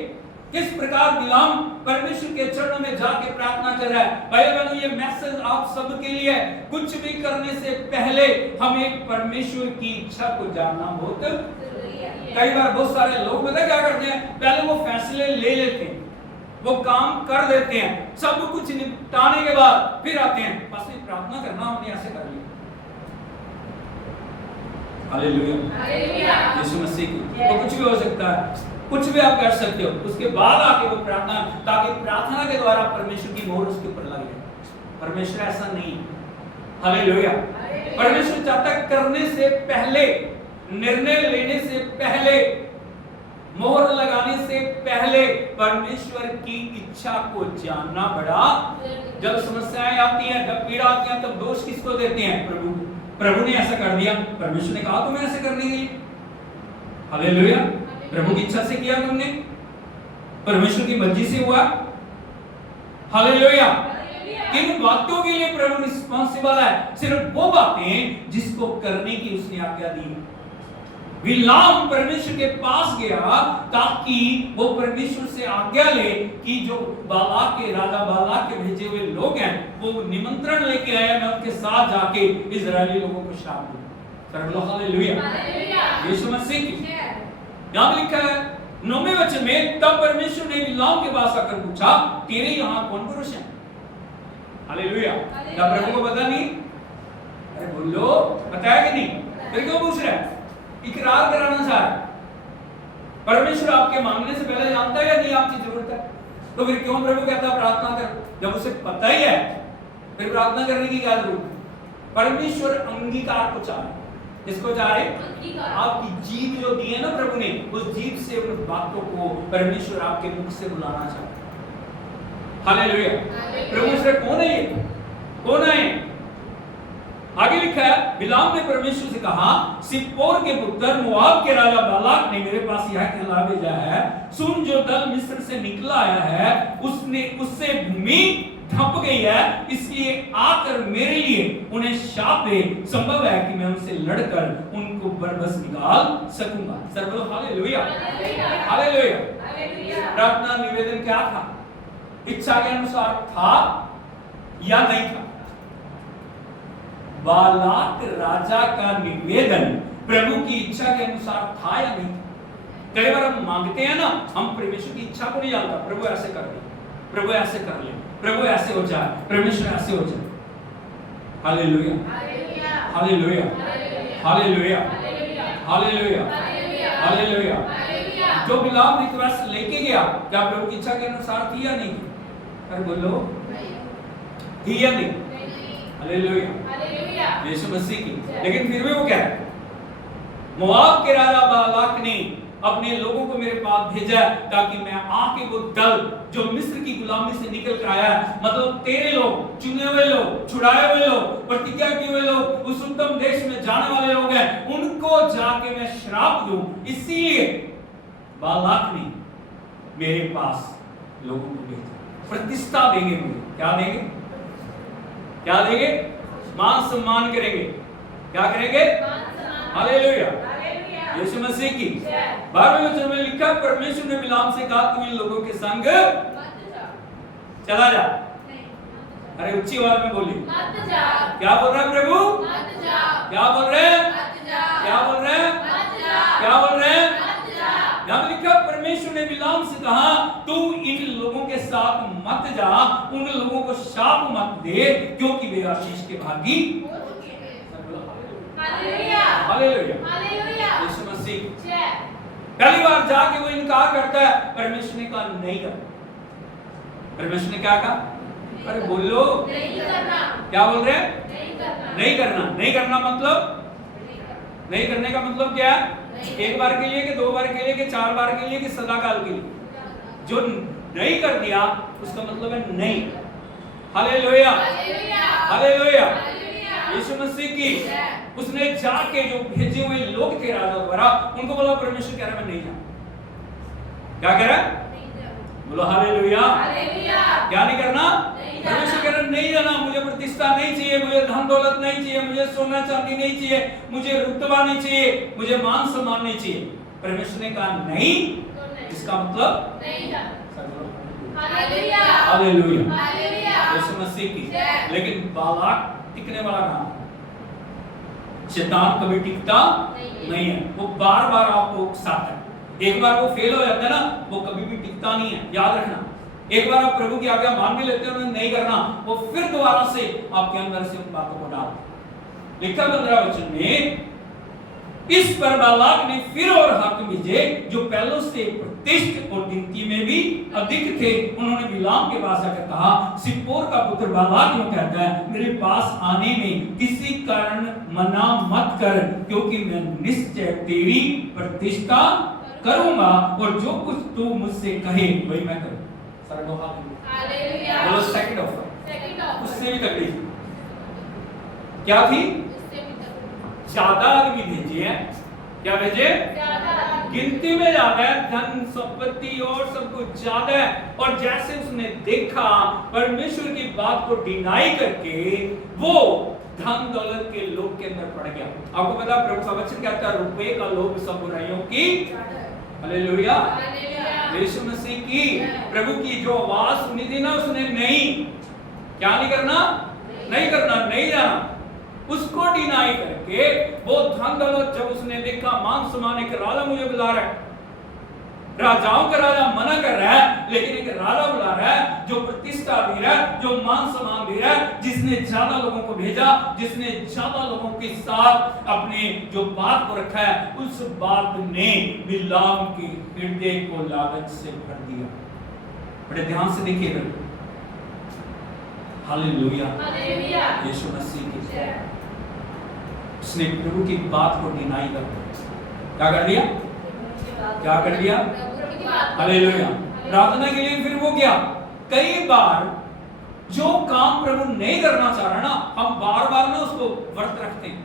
किस प्रकार बिलाम परमेश्वर के चरणों में जाके प्रार्थना कर रहा है। भाई बहनों, ये मैसेज आप सबके लिए है। कुछ भी करने से पहले हमें परमेश्वर की इच्छा को जानना बहुत जरूरी है। कई बार बहुत सारे लोग पता क्या करते हैं, पहले वो फैसले ले लेते हैं, वो काम कर देते हैं, सब कुछ निपटाने के बाद फिर आते हैं, बस प्रार्थना करना हमने ऐसे कर लिया। हालेलुया। यीशु मसीह की। तो कुछ भी हो सकता है, कुछ भी आप कर सकते हो, उसके बाद आके वो प्रार्थना, ताकि प्रार्थना के द्वारा परमेश्वर की मोहर उसके ऊपर लग जाए। परमेश्वर ऐसा नहीं। हालेलुया। परमेश्वर चाहता है करने से पहले, निर्णय लेने से पहले, मोहर लगाने से पहले परमेश्वर की इच्छा को जानना बड़ा। जब समस्याएं आती हैं, जब पीड़ा आती है, तब दोष किसको देते हैं? प्रभु ने ऐसा कर दिया, परमेश्वर ने कहा तुम्हें ऐसे करने के लिए। हालेलुया। प्रभु की इच्छा से किया तुमने, परमेश्वर की मर्जी से हुआ। हालेलुया। किन बातों के लिए प्रभु रिस्पॉन्सिबल है? सिर्फ वो बातें जिसको करने की उसने आज्ञा दी। बिलाम परमेश्वर के पास गया ताकि वो परमेश्वर से आज्ञा ले कि जो बालाक के राजा बालाक के भेजे हुए लोग हैं वो निमंत्रण लेके आया, मैं उनके साथ जाके इजरायली लोगों को श्राप दूं। हालेलुया। यीशु मसीह की यहां लिखा है 9वें वचन में, तब परमेश्वर ने बिलाम के पास आकर पूछा, तेरे यहां कौन पुरुष हैं? हालेलुया। क्या प्रभु को पता नहीं? अरे बोलो, पता है कि नहीं? फिर क्यों पूछ रहा है? इकरार कराना चाह रहा है। परमेश्वर आपके मांगने से पहले जानता है या नहीं आपकी जरूरत है, तो फिर क्यों प्रभु कहता है प्रार्थना कर? जब उसे पता ही है फिर प्रार्थना करने की क्या जरूरत है? परमेश्वर अंगीकार को चाह रहे। किसको चाह रहे? आपकी जीभ जो दी है ना प्रभु ने, उस जीभ से उन बातों को परमेश्वर आपके मुख से बुलाना चाहता है। हालेलुया। प्रभु से कौन है ये? कौन है? आगे लिखा है, बिलाम ने परमेश्वर से कहा, सिप्पोर के पुत्र मोआब के राजा बालाक ने मेरे पास यह कहला भेजा है, सुन, जो दल मिस्र से निकला आया है उससे भूमि ढप गई है, इसलिए आकर मेरे लिए उन्हें शाप दे। संभव है कि मैं उनसे लड़कर उनको बरबस निकाल सकूंगा। सब बोलो हालेलुया। हालेलुया। प्रार्थना निवेदन क्या था? इच्छा के अनुसार था या नहीं था? बालाक राजा का निवेदन प्रभु की इच्छा के अनुसार था या नहीं? कई बार हम मांगते हैं ना, हम परमेश्वर की इच्छा को नहीं जानता। प्रभु ऐसे कर दे, प्रभु ऐसे कर ले, प्रभु ऐसे हो जाए, परमेश्वर ऐसे हो जाए। Hallelujah. Hallelujah. Hallelujah. Hallelujah. Hallelujah. जो बिलाम रिक्वेस्ट लेके गया, क्या प्रभु की इच्छा के अनुसार थी या नहीं? अरे बोलो, थी या नहीं? हालेलुया। यीशु मसीह की। लेकिन फिर भी वो क्या है? मोआब के राजा बालाक ने अपने लोगों को मेरे पास भेजा ताकि मैं आके वो दल जो मिस्र की गुलामी से निकल कर आया, मतलब तेरे लोग, चुने हुए लोग, छुड़ाए हुए लोग, प्रतिज्ञा किए हुए लोग, उस उत्तम देश में जाने वाले लोग हैं, उनको जाके मैं श्राप दूं। इसीलिए बालाक ने मेरे पास लोगों को भेजा। प्रतिष्ठा देंगे मुझे। क्या देंगे? क्या देंगे? मान सम्मान करेंगे। क्या करेंगे? हालेलुया। यीशु मसीह की। 12वें वचन में लिखा, परमेश्वर ने बिलाम से कहा, तू इन लोगों के संग चला जा। अरे ऊंची आवाज में बोली। क्या बोल रहा है प्रभु? क्या बोल रहे हैं? क्या बोल रहे हैं? क्या बोल रहे हैं? यहां लिखा, परमेश्वर ने बिलाम से कहा, तू इन लोगों के साथ मत जा, उन लोगों को शाप मत दे, क्योंकि वे आशीष के भागी। हालेलुया। यीशु मसीह। पहली बार जाके वो इनकार करता है, परमेश्वर ने कहा नहीं करना। परमेश्वर ने क्या कहा? अरे बोलो, नहीं करना। क्या बोल रहे हैं? नहीं करना। नहीं करना मतलब? नहीं करने का मतलब क्या है? एक बार के लिए कि 2 बार के लिए कि 4 बार के लिए कि सदाकाल के लिए? जो नहीं कर दिया उसका मतलब है नहीं। हालेलुया। हालेलुया। यीशु मसीह की। उसने जाके जो भेजे हुए लोग थे राजा द्वारा, उनको बोला, परमेश्वर कह रहा है मैं नहीं जाऊं। क्या कह रहा है? बोलो हालेलुया। क्या नहीं करना? परमेश्वर कह रहा है नहीं जाना। मुझे प्रतिष्ठा नहीं चाहिए, मुझे धन दौलत नहीं चाहिए, मुझे सोना चांदी नहीं चाहिए, मुझे रुतबा नहीं चाहिए, मुझे मान सम्मान नहीं चाहिए। परमेश्वर ने कहा नहीं, इसका मतलब नहीं जाना। हालेलुया। यीशु मसीह की। लेकिन बालाक टिकने वाला काम, शैतान कभी टिकता नहीं है। वो बार बार आपको उकसाता है। एक बार वो फेल हो जाता है ना, वो कभी भी टिकता नहीं है। याद रखना, एक बार आप प्रभु की आज्ञा मान भी लेते हो, नहीं करना, वो फिर दोबारा से आपके अंदर से उन बातों को डाल। लिखा 15 वचन में, इस पर बालाक ने फिर और हाकिम भेजे जो पहलों से प्रतिष्ठित और गिनती में भी अधिक थे। उन्होंने बिलाम के पास आकर कहा, सिप्पोर का पुत्र बालाक यूं कहता है, मेरे पास आने में किसी कारण मना मत कर, क्योंकि मैं निश्चय तेरी प्रतिष्ठा करूंगा और जो कुछ तू मुझसे कहे वही मैं करूं। हालेलुया। बोलो सेकंड ऑफर। उससे भी तकलीफ क्या थी? ज्यादा आदमी भेजे हैं। क्या भेजे? गिनती में ज्यादा है, धन संपत्ति और सब कुछ ज्यादा है। और जैसे उसने देखा परमेश्वर की बात को डिनाई करके वो धन दौलत के लोभ के अंदर पड़ गया। आपको पता प्रभु का वचन कहता है रुपए का लोभ सब बुराइयों की, हालेलुया, यीशु मसीह की प्रभु की जो आवाज सुनी थी ना, उसने नहीं करना, नहीं जाना, उसको डिनाई करके वो धन दौलत जब उसने देखा, मान सम्मान, एक राजा मुझे बुला रहा है, राजाओं का राजा मना कर रहा है, लेकिन एक राजा बुला रहा है जो प्रतिष्ठा दे रहा है, जो मान सम्मान दे रहा है, जिसने ज्यादा लोगों को भेजा, जिसने ज्यादा लोगों के साथ अपने जो बात को रखा है, उस बात ने बिलाम के हृदय को लालच से भर दिया। बड़े ध्यान से देखिएगा, हालेलुया, यीशु मसीह की उसने प्रभु की बात को डिनाई कर दिया। क्या कर दिया? हालेलुया, प्रार्थना के लिए फिर वो क्या, कई बार जो काम प्रभु नहीं करना चाह रहा ना, हम बार बार ना उसको व्रत रखते हैं।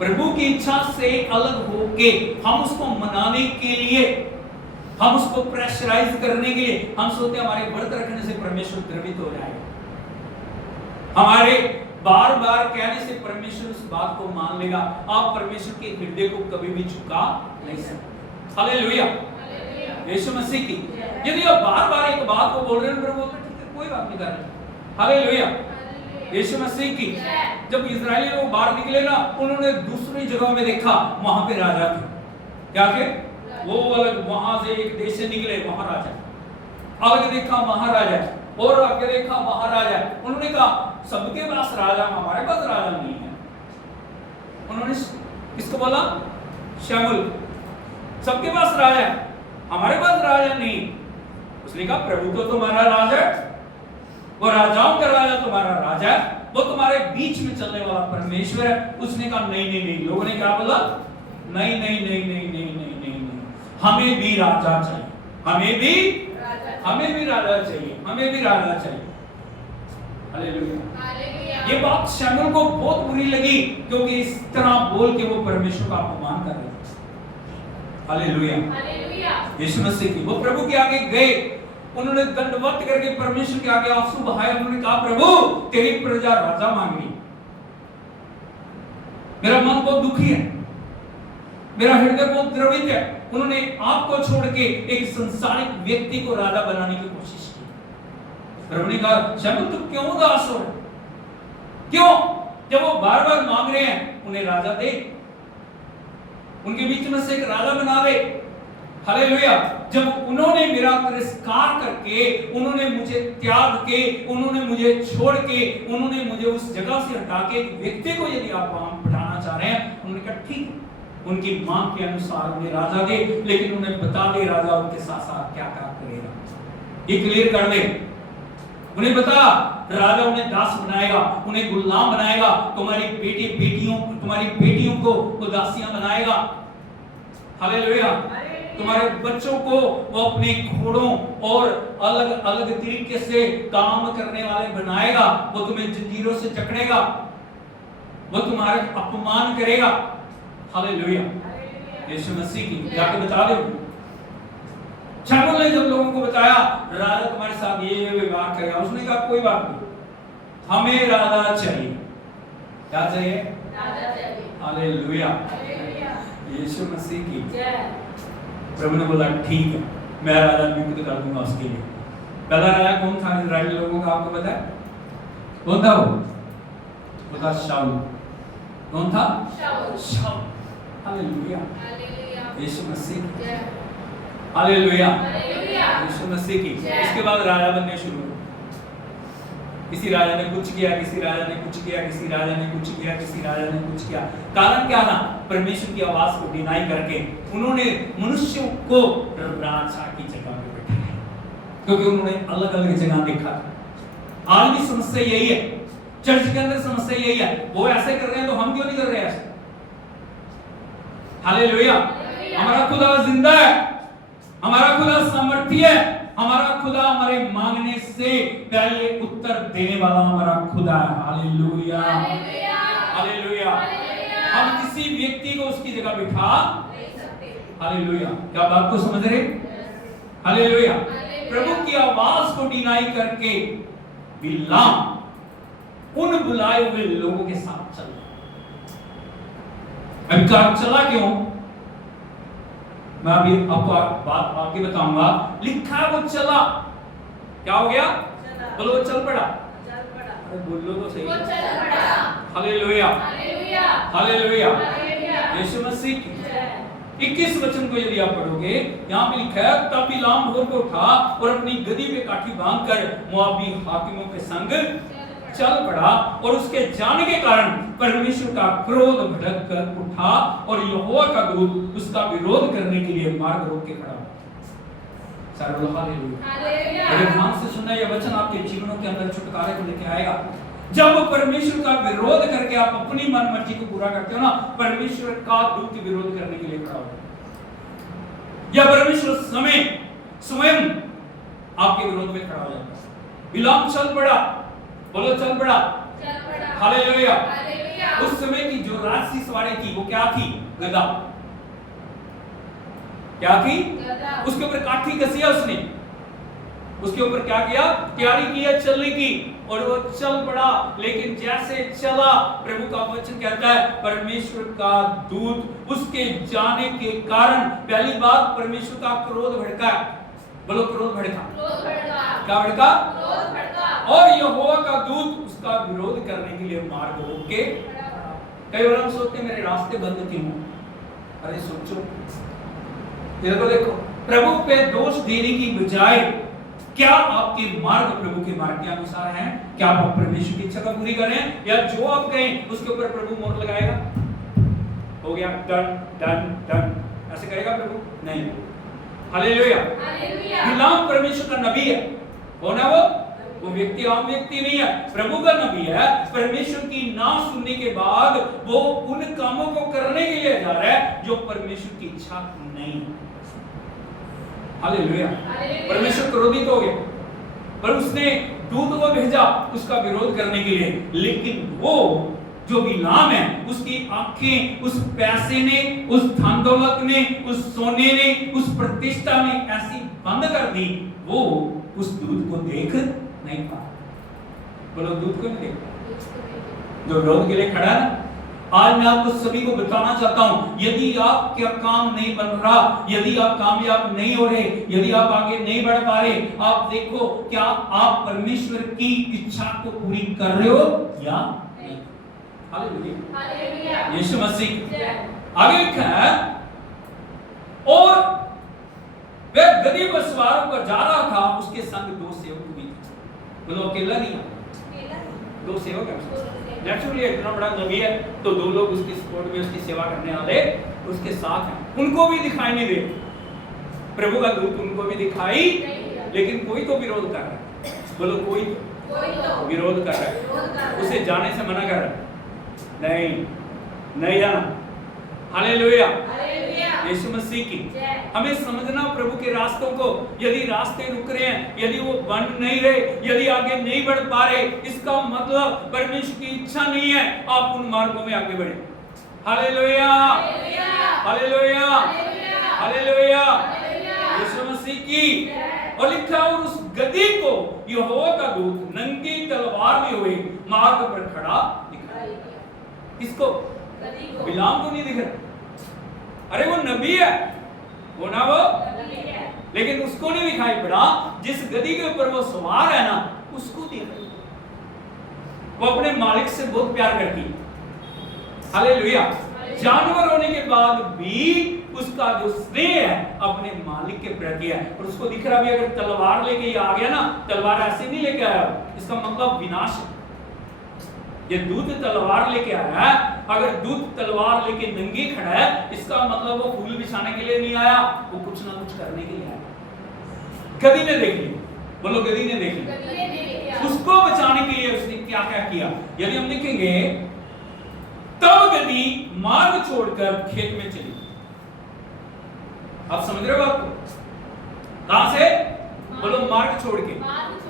प्रभु की इच्छा से अलग होके हम उसको मनाने के लिए, हम उसको प्रेशराइज करने के लिए हम सोचते हैं हमारे व्रत रखने से परमेश्वर द्रवित हो जाएगा, हमारे बार बार कहने से परमेश्वर उस बात को मान लेगा। आप परमेश्वर के हृदय को कभी भी झुका नहीं सकते। हालेलुया, यीशु मसीह की यदि आप बार बार एक बात को बोल रहे हैं, प्रभु बोलते ठीक है, कोई बात नहीं कर रहे। हालेलुया, यीशु मसीह की जब इजरायली लोग बाहर निकले ना, उन्होंने दूसरी जगह में देखा, वहां पे राजा थे। क्या थे वो? अलग, वहां से एक देश से निकले महाराजा, अलग देखा महाराजा, और आगे देखा महाराजा। उन्होंने कहा सबके पास राजा, हमारे पास राजा नहीं है। उन्होंने किसको बोला? शमूएल, सबके पास राजा है, हमारे पास राजा नहीं। उसने कहा प्रभु तो तुम्हारा राजा है, वो राजाओं का राजा तुम्हारा राजा है, वो तुम्हारे बीच में चलने वाला परमेश्वर है। उसने कहा नहीं नहीं नहीं। लोगों ने क्या बोला? नहीं नहीं नहीं नहीं नहीं नहीं नहीं, हमें भी राजा चाहिए, हमें भी राजा चाहिए, हमें भी राजा चाहिए। हालेलुया। ये बात शमूएल को बहुत बुरी लगी, क्योंकि इस तरह बोल के वो परमेश्वर का अपमान कर रहे थे। हालेलुया, यीशु मसीह की वो प्रभु के आगे गए, उन्होंने दंडवत करके परमेश्वर के आगे आंसू बहाए। उन्होंने कहा प्रभु तेरी प्रजा राजा मांग रही, मेरा मन बहुत दुखी है, मेरा हृदय बहुत द्रवित है। उन्होंने आपको छोड़ के एक संसारिक व्यक्ति को राजा बनाने की कोशिश की। प्रभु ने कहा शमूएल तू क्यों उदास हो? क्यों? जब वो बार बार मांग रहे हैं, उन्हें राजा दे, उनके बीच में से एक राजा बना दे। हालेलुया। जब उन्होंने मेरा तिरस्कार करके, उन्होंने मुझे त्याग के, उन्होंने मुझे छोड़ के, उन्होंने मुझे उस जगह से हटा के एक व्यक्ति को यदि आप वहां बिठाना चाह रहे हैं, उन्होंने कहा ठीक, उनकी मांग के अनुसार उन्हें राजा दे, लेकिन उन्हें बता दे राजा उनके साथ साथ क्या क्या करेगा, ये क्लियर कर दे। उन्हें बता राजा उन्हें दास बनाएगा, उन्हें गुलाम बनाएगा, तुम्हारी बेटियों को दासियां बनाएगा। हालेलुया। तुम्हारे बच्चों को वो अपने घोड़ों और अलग अलग तरीके से काम करने वाले बनाएगा, वो तुम्हें जंजीरों से जकड़ेगा, वो तुम्हारा अपमान करेगा। हालेलुया, यीशु मसीह की जाके बता दो। शमूएल ने जब लोगों को बताया राजा तुम्हारे साथ ये व्यवहार करेगा, उसने कहा कोई बात नहीं, हमें राजा चाहिए। क्या चाहिए? राजा चाहिए। हालेलुया, यीशु मसीह की। प्रभु ने बोला ठीक है, मैं राजा नियुक्त कर दूंगा उसके लिए। पहला राजा कौन था इजराइली लोगों का? आपको पता है कौन था? वो था शाऊल। कौन था? शाऊल। हालेलुया, यीशु मसीह। हालेलुया, यीशु मसीह की। इसके बाद राजा बनने शुरू हुए। किसी राजा ने कुछ किया, किसी राजा ने कुछ किया, किसी राजा ने कुछ किया, किसी राजा ने कुछ किया। कारण क्या था? परमेश्वर की आवाज को डिनाई करके उन्होंने मनुष्यों को राजा की जगह पे बैठाया, क्योंकि उन्होंने अलग अलग जगह देखा था। आज भी समस्या यही है, चर्च के अंदर समस्या यही है, वो ऐसे कर रहे हैं तो हम क्यों नहीं कर रहे ऐसे? हालेलुया। हमारा खुदा जिंदा है, हमारा खुदा सामर्थी है, हमारा खुदा हमारे मांगने से पहले उत्तर देने वाला हमारा खुदा है। Hallelujah, hallelujah. हम किसी किसी व्यक्ति को उसकी जगह बिठा हालेलुया। क्या बात को समझ रहे? हालेलुया। प्रभु की आवाज को डिनाई करके बिलाम उन बुलाए हुए लोगों के साथ चला। अब कहा चला क्यों? मैं अभी आपको बात आगे बताऊंगा। लिखा वो चला, क्या हो गया? बोलो वो चल पड़ा। अरे बोलो तो सही। हालेलुया हालेलुया यीशु मसीह की 21 वचन को यदि आप पढ़ोगे, यहाँ पे लिखा है तब बिलाम भोर को उठा और अपनी गदी पे काठी बांधकर मोआबी हाकिमों के संग चल पड़ा, और उसके जाने के कारण परमेश्वर का क्रोध भड़क कर उठा और यहोवा का दूत उसका विरोध करने के लिए मार्ग रोक के खड़ा हुआ। सारे बोलो हालेलुया। बड़े ध्यान से सुनना, यह वचन आपके जीवनों के अंदर छुटकारे को लेके आएगा। जब परमेश्वर का विरोध करके आप अपनी मनमर्जी को पूरा करते हो ना, परमेश्वर का दूत विरोध करने के लिए खड़ा होता है, या परमेश्वर स्वयं आपके विरोध में खड़ा हो जाता है। बिलाम चल पड़ा, बोलो चल पड़ा। हालेलुया। उस समय की जो राजसी सवारी थी वो क्या थी? गधा। क्या थी? उसके ऊपर काठी कसी है उसने, उसके ऊपर क्या किया? तैयारी की है चलने की, और वो चल पड़ा। लेकिन जैसे चला, प्रभु का वचन कहता है परमेश्वर का दूत उसके जाने के कारण, पहली बात परमेश्वर का क्रोध भड़का। बोलो क्रोध भड़का। क्या भड़का? और यहोवा का दूत उसका विरोध करने के लिए मार्ग रोक के। कई बार हम सोचते मेरे रास्ते बंद क्यों? अरे सोचो, देखो प्रभु पे दोष देने की बजाय क्या आपके मार्ग प्रभु के मार्ग के अनुसार हैं? क्या आप परमेश्वर की इच्छा का पूरी कर रहे हैं, या जो आप कहें उसके ऊपर प्रभु मोहर लगाएगा? हो गया डन डन डन, ऐसे करेगा प्रभु? नहीं। हालेलुया। बिलाम परमेश्वर का नबी है, हो ना? वो व्यक्ति आम व्यक्ति नहीं है, प्रभु का नबी है। परमेश्वर की ना सुनने के बाद वो उन कामों को करने के लिए जा रहा है जो परमेश्वर की इच्छा नहीं है। हालेलुया। परमेश्वर क्रोधित हो गया, पर उसने दूत को भेजा उसका विरोध करने के लिए। लेकिन वो जो बिलाम है, उसकी आंखें उस पैसे ने, उस धन दौलत ने, उस सोने ने, उस प्रतिष्ठा ने ऐसी बंद कर दी, वो उस दूत को देख नहीं पा। बोलो दूत को नहीं देख, जो विरोध के लिए खड़ा है ना। आज मैं आपको सभी को बताना चाहता हूं, यदि आपका काम नहीं बन रहा, यदि आप कामयाब नहीं हो रहे, यदि आप आगे नहीं बढ़ पा रहे, आप देखो क्या आप परमेश्वर की इच्छा को पूरी कर रहे हो या नहीं। हालेलुया। यीशु मसीह। आगे लिखा है और वह गदही पर सवार होकर जा रहा था, उसके संग दो सेवक भी थे। बोलो अकेला नहीं, दो सेवक है। नेचुरली इतना बड़ा नबी है तो दो लोग उसकी सपोर्ट में, उसकी सेवा करने वाले उसके साथ हैं। उनको भी दिखाई नहीं दे, प्रभु का दूत उनको भी दिखाई, लेकिन कोई तो विरोध कर रहा है। बोलो कोई तो विरोध कर रहा है, उसे जाने से मना कर रहा है। नहीं जाना। हालेलुया। यीशु मसीह की। हमें समझना प्रभु के रास्तों को। यदि रास्ते रुक रहे हैं, यदि वो बन नहीं रहे, यदि आगे नहीं बढ़ पा रहे, इसका मतलब परमेश्वर की इच्छा नहीं है आप उन मार्गों में आगे बढ़े। हालेलुया हालेलुया हालेलुया यीशु मसीह की। और लिखा और उस गदही को यहोवा का दूत नंगी तलवार लिए हुए मार्ग पर खड़ा दिखाई। किसको? बिलाम को नहीं दिख रहा। अरे वो नबी है, वो ना वो, लेकिन उसको नहीं दिखाई पड़ा। जिस गदही के ऊपर वो सवार है ना, उसको देख, वो अपने मालिक से बहुत प्यार करती है। हालेलुया। जानवर होने के बाद भी उसका जो स्नेह है अपने मालिक के प्रति है। और उसको दिख रहा भी, अगर तलवार लेके आ गया ना, तलवार ऐसे नहीं लेके आया, इसका मतलब विनाश है। ये दूत तलवार लेके आया है। अगर दूत तलवार लेके नंगी खड़ा है, इसका मतलब वो फूल बिछाने के लिए नहीं आया, वो कुछ ना कुछ करने के लिए आया। गदही ने देख लिया। बोलो गदही ने देख लिया। उसको बचाने के लिए उसने क्या क्या किया, यदि हम देखेंगे तब गदही मार्ग छोड़कर खेत में चली। आप समझ रहे हो बात को? कहां से? बोलो मार्ग छोड़ के,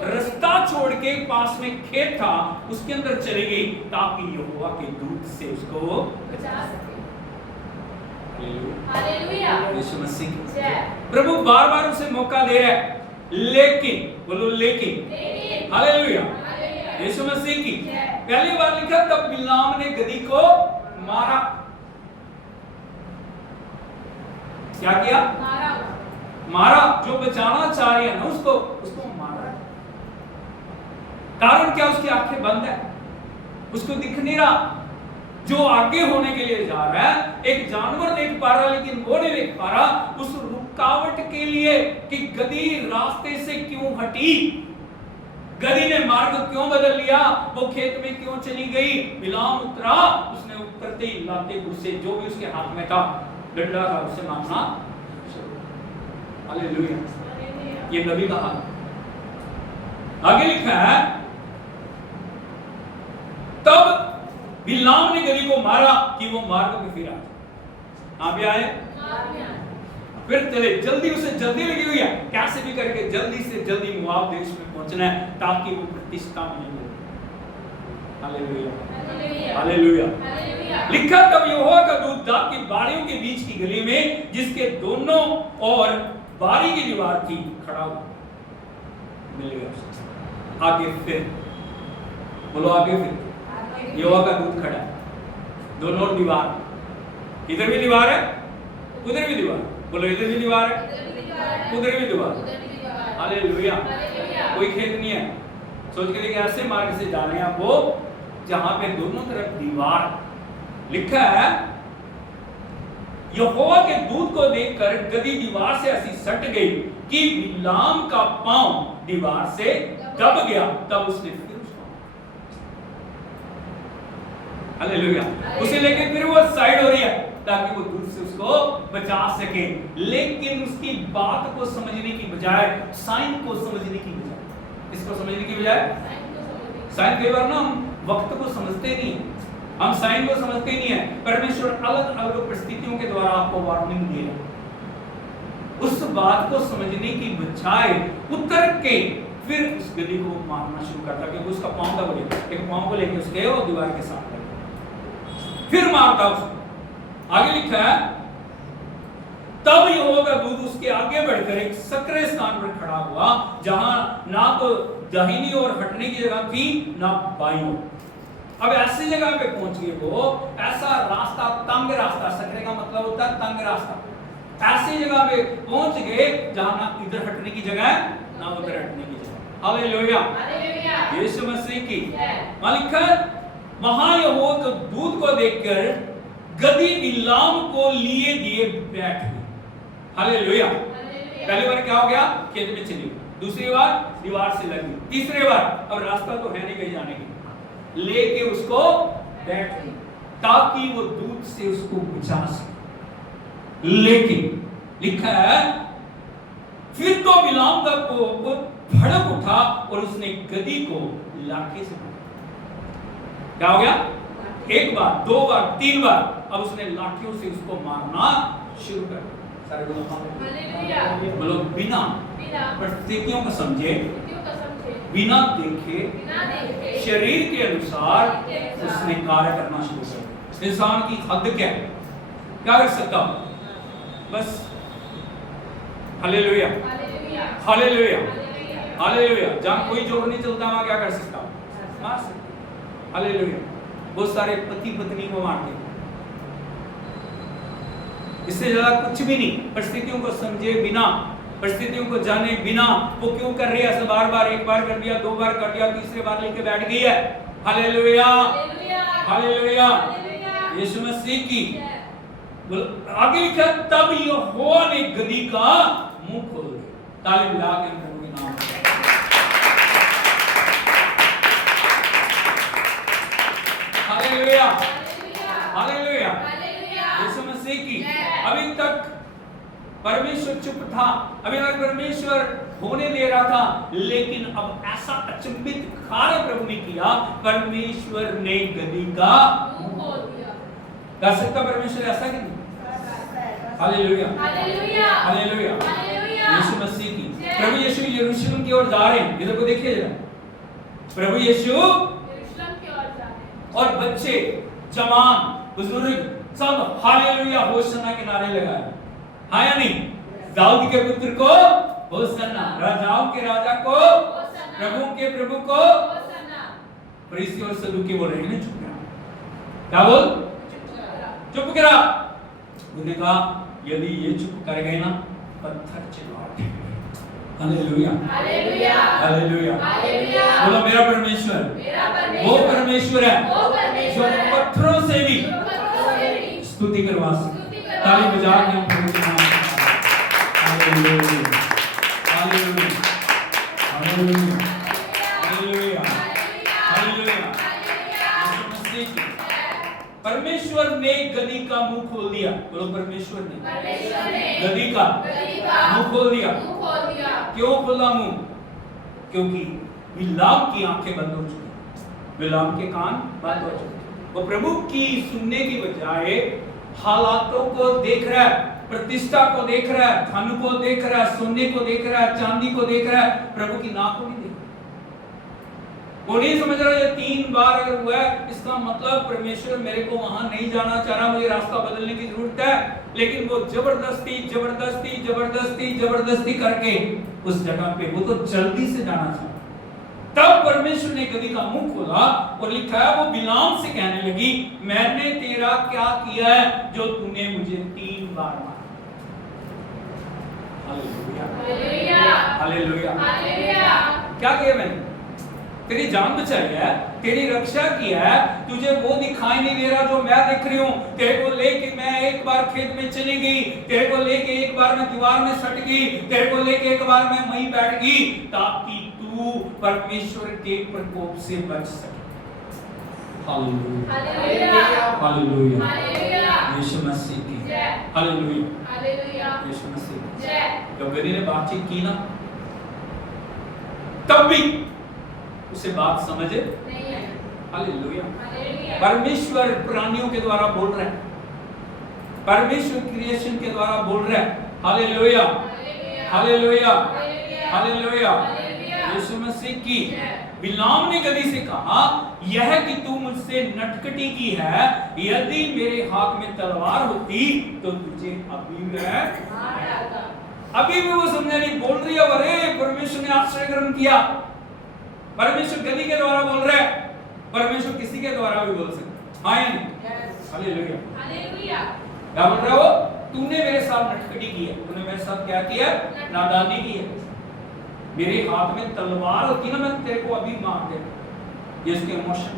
रास्ता छोड़ के, पास में खेत था उसके अंदर चली गई ताकि यहोवा के दूत से उसको बचा सके। हालेलुया, यीशु मसीह की प्रभु बार बार उसे मौका दे रहा है, लेकिन बोलो लेकिन, हालेलुया, यीशु मसीह की। पहली बार लिखा तब बिलाम ने गदही को मारा। क्या किया? मारा। जो बचाना चाह रही है ना उसको मारा। कारण क्या? उसकी आंखें बंद है, उसको दिख नहीं रहा। जो आगे होने के लिए जा रहा है, एक जानवर देख पा रहा लेकिन वो नहीं देख पा रहा। उस रुकावट के लिए कि गदही रास्ते से क्यों हटी, गदही ने मार्ग क्यों बदल लिया, वो खेत में क्यों चली गई। बिलाम उतरा, उसने उतरते ही लाते गुस्से जो भी उसके हाथ में था, डंडा था, उससे मारना। हालेलुया, ये नबी का हाल। आगे लिखा है तब बिलाम ने गदही को मारा कि वो मार्ग पे फिरा। आप भी आए, फिर चले। जल्दी उसे जल्दी लगी हुई है, कैसे भी करके जल्दी से जल्दी मोआब देश में पहुंचना है ताकि वो प्रतिष्ठा मिले। Hallelujah, hallelujah. लिखा तब यहोवा का दूत दाग की बारियों के बीच की गली में, जिसके दोनों ओर बारी की दीवार थी, खड़ा हुआ। मिल गया। आगे फिर बोलो, आगे फिर यहोवा का दूत खड़ा है, दोनों ओर दीवार, इधर भी दीवार है, उधर भी दीवार। बोलो, इधर भी दीवार है, उधर भी दीवार। हालेलुया, कोई खेत नहीं है। सोच के देखिए, ऐसे मार्ग से जाने आप वो जहां पे दोनों तरफ दीवार। लिखा है यहोवा के दूत को देखकर गदही दीवार से ऐसी सट गई कि बिलाम का पांव दीवार से दब गया। तब उसने फिर उसको, हालेलुया, उसे लेके फिर वो साइड हो रही है ताकि वो दूर से उसको बचा सके। लेकिन उसकी बात को समझने की बजाय, साइन को समझने की बजाय, इसको समझने की बजाय, साइन कई बार ना हम वक्त को समझते नहीं, हम साइन को समझते नहीं है। परमेश्वर अलग अलग परिस्थितियों के द्वारा आपको वार्निंग दे रहा है। उस बात को समझने की बजाय उतर के फिर उस गदही को मारना शुरू करता, क्योंकि उसका पांव दब गया। एक पांव को लेके उसके और दीवार के साथ फिर मारता उसको। आगे लिखा है तब यहोवा का दूत उसके आगे बढ़कर एक सकरे स्थान पर खड़ा हुआ, जहां ना तो दाहिनी ओर हटने की जगह थी ना बाईं ओर। अब ऐसी जगह पे पहुंच गए वो, ऐसा रास्ता, तंग रास्ता, सकरे का मतलब होता है तंग रास्ता। ऐसी जगह पे पहुंच गए जहां ना इधर हटने की जगह है ना उधर हटने की जगह। हालेलुया, हालेलुया, यीशु मसीह की। मालिक वहां यहोवा के दूत को देखकर गदही बिलाम को लिए दिए बैठ गई। हालेलुया, पहली बार क्या हो गया? खेत में चली, दूसरी बार दीवार से लगी, तीसरी बार अब रास्ता तो है नहीं कहीं जाने की, लेके उसको बैठ गई ताकि वो दूत से उसको बचा सके। लेकिन लिखा है फिर तो बिलाम का को भड़क उठा और उसने गदही को लाठी से, क्या हो गया? एक बार, दो बार, तीन बार, अब उसने लाठियों से उसको मारना शुरू कर दिया। सारे बोलो बिना परिस्थितियों को समझे, बिना देखे, शरीर के अनुसार उसने कार्य करना शुरू कर दिया। इंसान की हद क्या है? क्या कर सकता हूं? बस हालेलुया, हालेलुया, हालेलुया। जहां कोई जोर नहीं चलता वहां क्या कर सकता हूं? मार सकता। हालेलुया। बहुत सारे पति पत्नी को मारते, इससे ज्यादा कुछ भी नहीं। परिस्थितियों को समझे बिना, परिस्थितियों को जाने बिना वो क्यों कर रही है, ऐसा बार बार, एक बार कर दिया, दो बार कर दिया, तीसरे बार लेके बैठ गई है। हालेलुया, हालेलुया, यीशु मसीह की। आगे लिखा तब यहोवा ने गदही का मुंह खोल दिया। ताली बजा के प्रभु के नाम में। हालेलुया, हालेलुया, यीशु मसीह की। अभी तक परमेश्वर चुप था, अभी तक परमेश्वर होने दे रहा था, लेकिन अब ऐसा अचंभित कार्य प्रभु ने किया, परमेश्वर ने गदही का मुंह खोल दिया। कर सकता परमेश्वर ऐसा कि नहीं? हालेलुया, हालेलुया, हालेलुया, यीशु मसीह की। प्रभु यीशु यरूशलेम की ओर जा रहे हैं, इधर को देखिए जरा। प्रभु यीशु यरूशलेम की ओर जा रहे हैं और बच्चे, जवान, बुजुर्ग सब हालेलुया होशन्ना के नारे लगाए, हाँ या नहीं? दाऊद के पुत्र को होशन्ना, राजाओं के राजा को, प्रभु के प्रभु को। फरीसी और सदूकी बोल रहे हैं चुप करा, क्या बोल? चुप करा। उन्होंने कहा यदि ये चुप कर गए ना पत्थर चिल्ला उठेंगे। Hallelujah hallelujah hallelujah hallelujah. बोलो मेरा परमेश्वर वो परमेश्वर है जो पत्थरों से भी स्तुति करवा सकते। ताली बजा के हम प्रभु के नाम hallelujah hallelujah hallelujah hallelujah hallelujah. परमेश्वर ने गदही का मुंह खोल दिया। बोलो परमेश्वर ने गदही का मुंह खोल दिया। क्यों खोला मुंह? क्योंकि बिलाम की आंखें बंद हो चुकी, बिलाम के कान बंद हो चुके। वो प्रभु की सुनने की बजाय हालातों को देख रहा है, प्रतिष्ठा को देख रहा है, धन को देख रहा है, सोने को देख रहा है, चांदी को देख रहा है, प्रभु की नाक को नहीं देख रहा। वो नहीं समझ रहा ये 3 बार अगर हुआ है इसका मतलब परमेश्वर मेरे को वहां नहीं जाना चाह रहा, मुझे रास्ता बदलने की जरूरत है। लेकिन वो जबरदस्ती जबरदस्ती जबरदस्ती जबरदस्ती करके उस जगह पे वो तो जल्दी से जाना चाहा। तब परमेश्वर ने गदही का मुंह खोला और लिखा है वो बिलाम से कहने लगी मैंने तेरा क्या किया है जो तूने मुझे 3 बार मारा। Hallelujah hallelujah hallelujah. क्या किया मैंने? तेरी जान बचाई है, तेरी रक्षा किया है, तुझे वो दिखाई नहीं दे रहा जो मैं देख रही हूँ। तेरे को लेके मैं एक बार खेत में चली गई, तेरे को लेके एक बार मैं दीवार में सट गई, तेरे को लेके एक बार मैं वहीं बैठ गई ताकि तू परमेश्वर के प्रकोप से बच सके। हालेलुया हालेलुया हालेलुया यीशु मसीह की जय। हालेलुया हालेलुया यीशु मसीह की जय। जब गदही ने बातचीत की ना तब भी उसे बात समझ नहीं है। हालेलुया परमेश्वर प्राणियों के द्वारा बोल रहा है, परमेश्वर क्रिएशन के द्वारा बोल रहा है। हालेलुया हालेलुया हालेलुया यीशु मसीह की। बिलाम ने गदही से कहा यह कि तू मुझसे नटखटी की है, यदि मेरे हाथ में तलवार होती तो तुझे अभी मैं अभी भी वो समझा नहीं। बोल रही है अरे परमेश्वर ने आश्रय ग्रहण किया। परमेश्वर गदही के द्वारा बोल रहा है, परमेश्वर किसी के द्वारा भी बोल सकता है। Hallelujah hallelujah. क्या बोल रहा है वो? तूने मेरे साथ नटखटी की है, तूने मेरे साथ क्या किया? नादानी की है। मेरे हाथ में तलवार होती ना मैं तेरे को अभी मार देता। ये उसके इमोशन,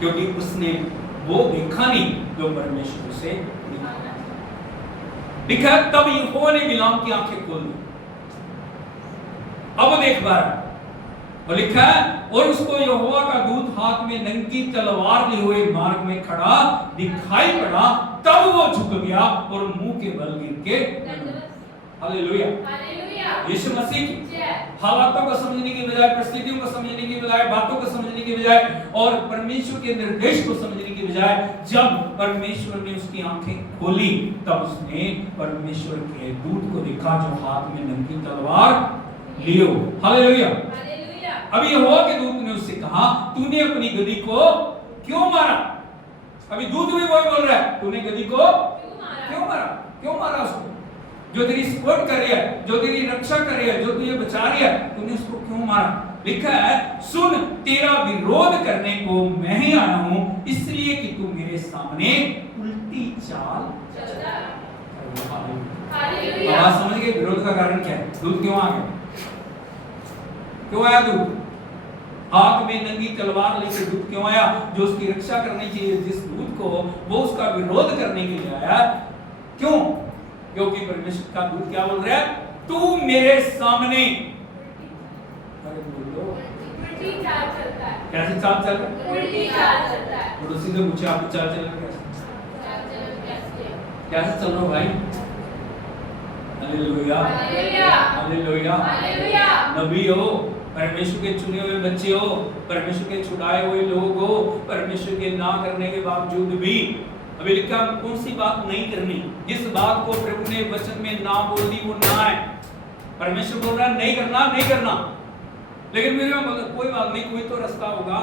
क्योंकि उसने वो देखा नहीं जो परमेश्वर से दिखा। तब यहोवा ने बिलाम की आंखें खोल दी। अब देख पा रहा और लिखा है और उसको यहोवा का दूत हाथ में नंगी तलवार लिए हुए मार्ग में खड़ा दिखाई पड़ा। तब वो झुक गया और मुंह के बल गिर के। हालेलुया हालेलुया यीशु मसीह की। हालातों को समझने की बजाय, परिस्थितियों को समझने की बजाय, बातों को समझने की बजाय और परमेश्वर के निर्देश को समझने की बजाय जब परमेश्वर ने उसकी आंखें खोली तब उसने परमेश्वर के दूत को देखा जो हाथ में नंगी तलवार लियो। Hallelujah hallelujah. अभी यहोवा के दूत ने उससे कहा तूने अपनी गदही को क्यों मारा? अभी दूत भी वही बोल रहा है, तूने गदही को क्यों मारा? क्यों मारा उसको? जो तेरी सपोर्ट कर रही है, जो तेरी रक्षा कर रही है, जो तुझे बचा रही है, तूने उसको क्यों मारा? लिखा है सुन तेरा विरोध करने को मैं ही आया हूं, इसलिए कि तू मेरे सामने उल्टी चाल चलता। हालेलुया। बात समझ गए विरोध का कारण क्या है? दूत क्यों आ गया? क्यों आया दूत? हाथ में नंगी तलवार लेकर दूत क्यों आया? जो उसकी रक्षा करनी चाहिए जिस दूत को, वो उसका विरोध करने के लिए आया। क्यों? क्योंकि परमेश्वर का दूत क्या बोल रहा है? तू मेरे सामने उल्टी चाल चलता है। कैसे चाल चल रहा है? उल्टी चाल चलता है। पड़ोसी से पूछे आपकी चाल चल रही है? कैसे चल रहा भाई? Hallelujah hallelujah hallelujah. नबी हो, परमेश्वर के चुने हुए बच्चे हो, परमेश्वर के छुड़ाए हुए लोग हो, परमेश्वर के ना करने के बावजूद भी अभी लिखा कौन सी बात नहीं करनी? जिस बात को प्रभु ने वचन में ना बोल दी वो ना है। परमेश्वर बोल रहा है नहीं करना नहीं करना, लेकिन मेरे में कोई बात नहीं, कोई तो रास्ता होगा,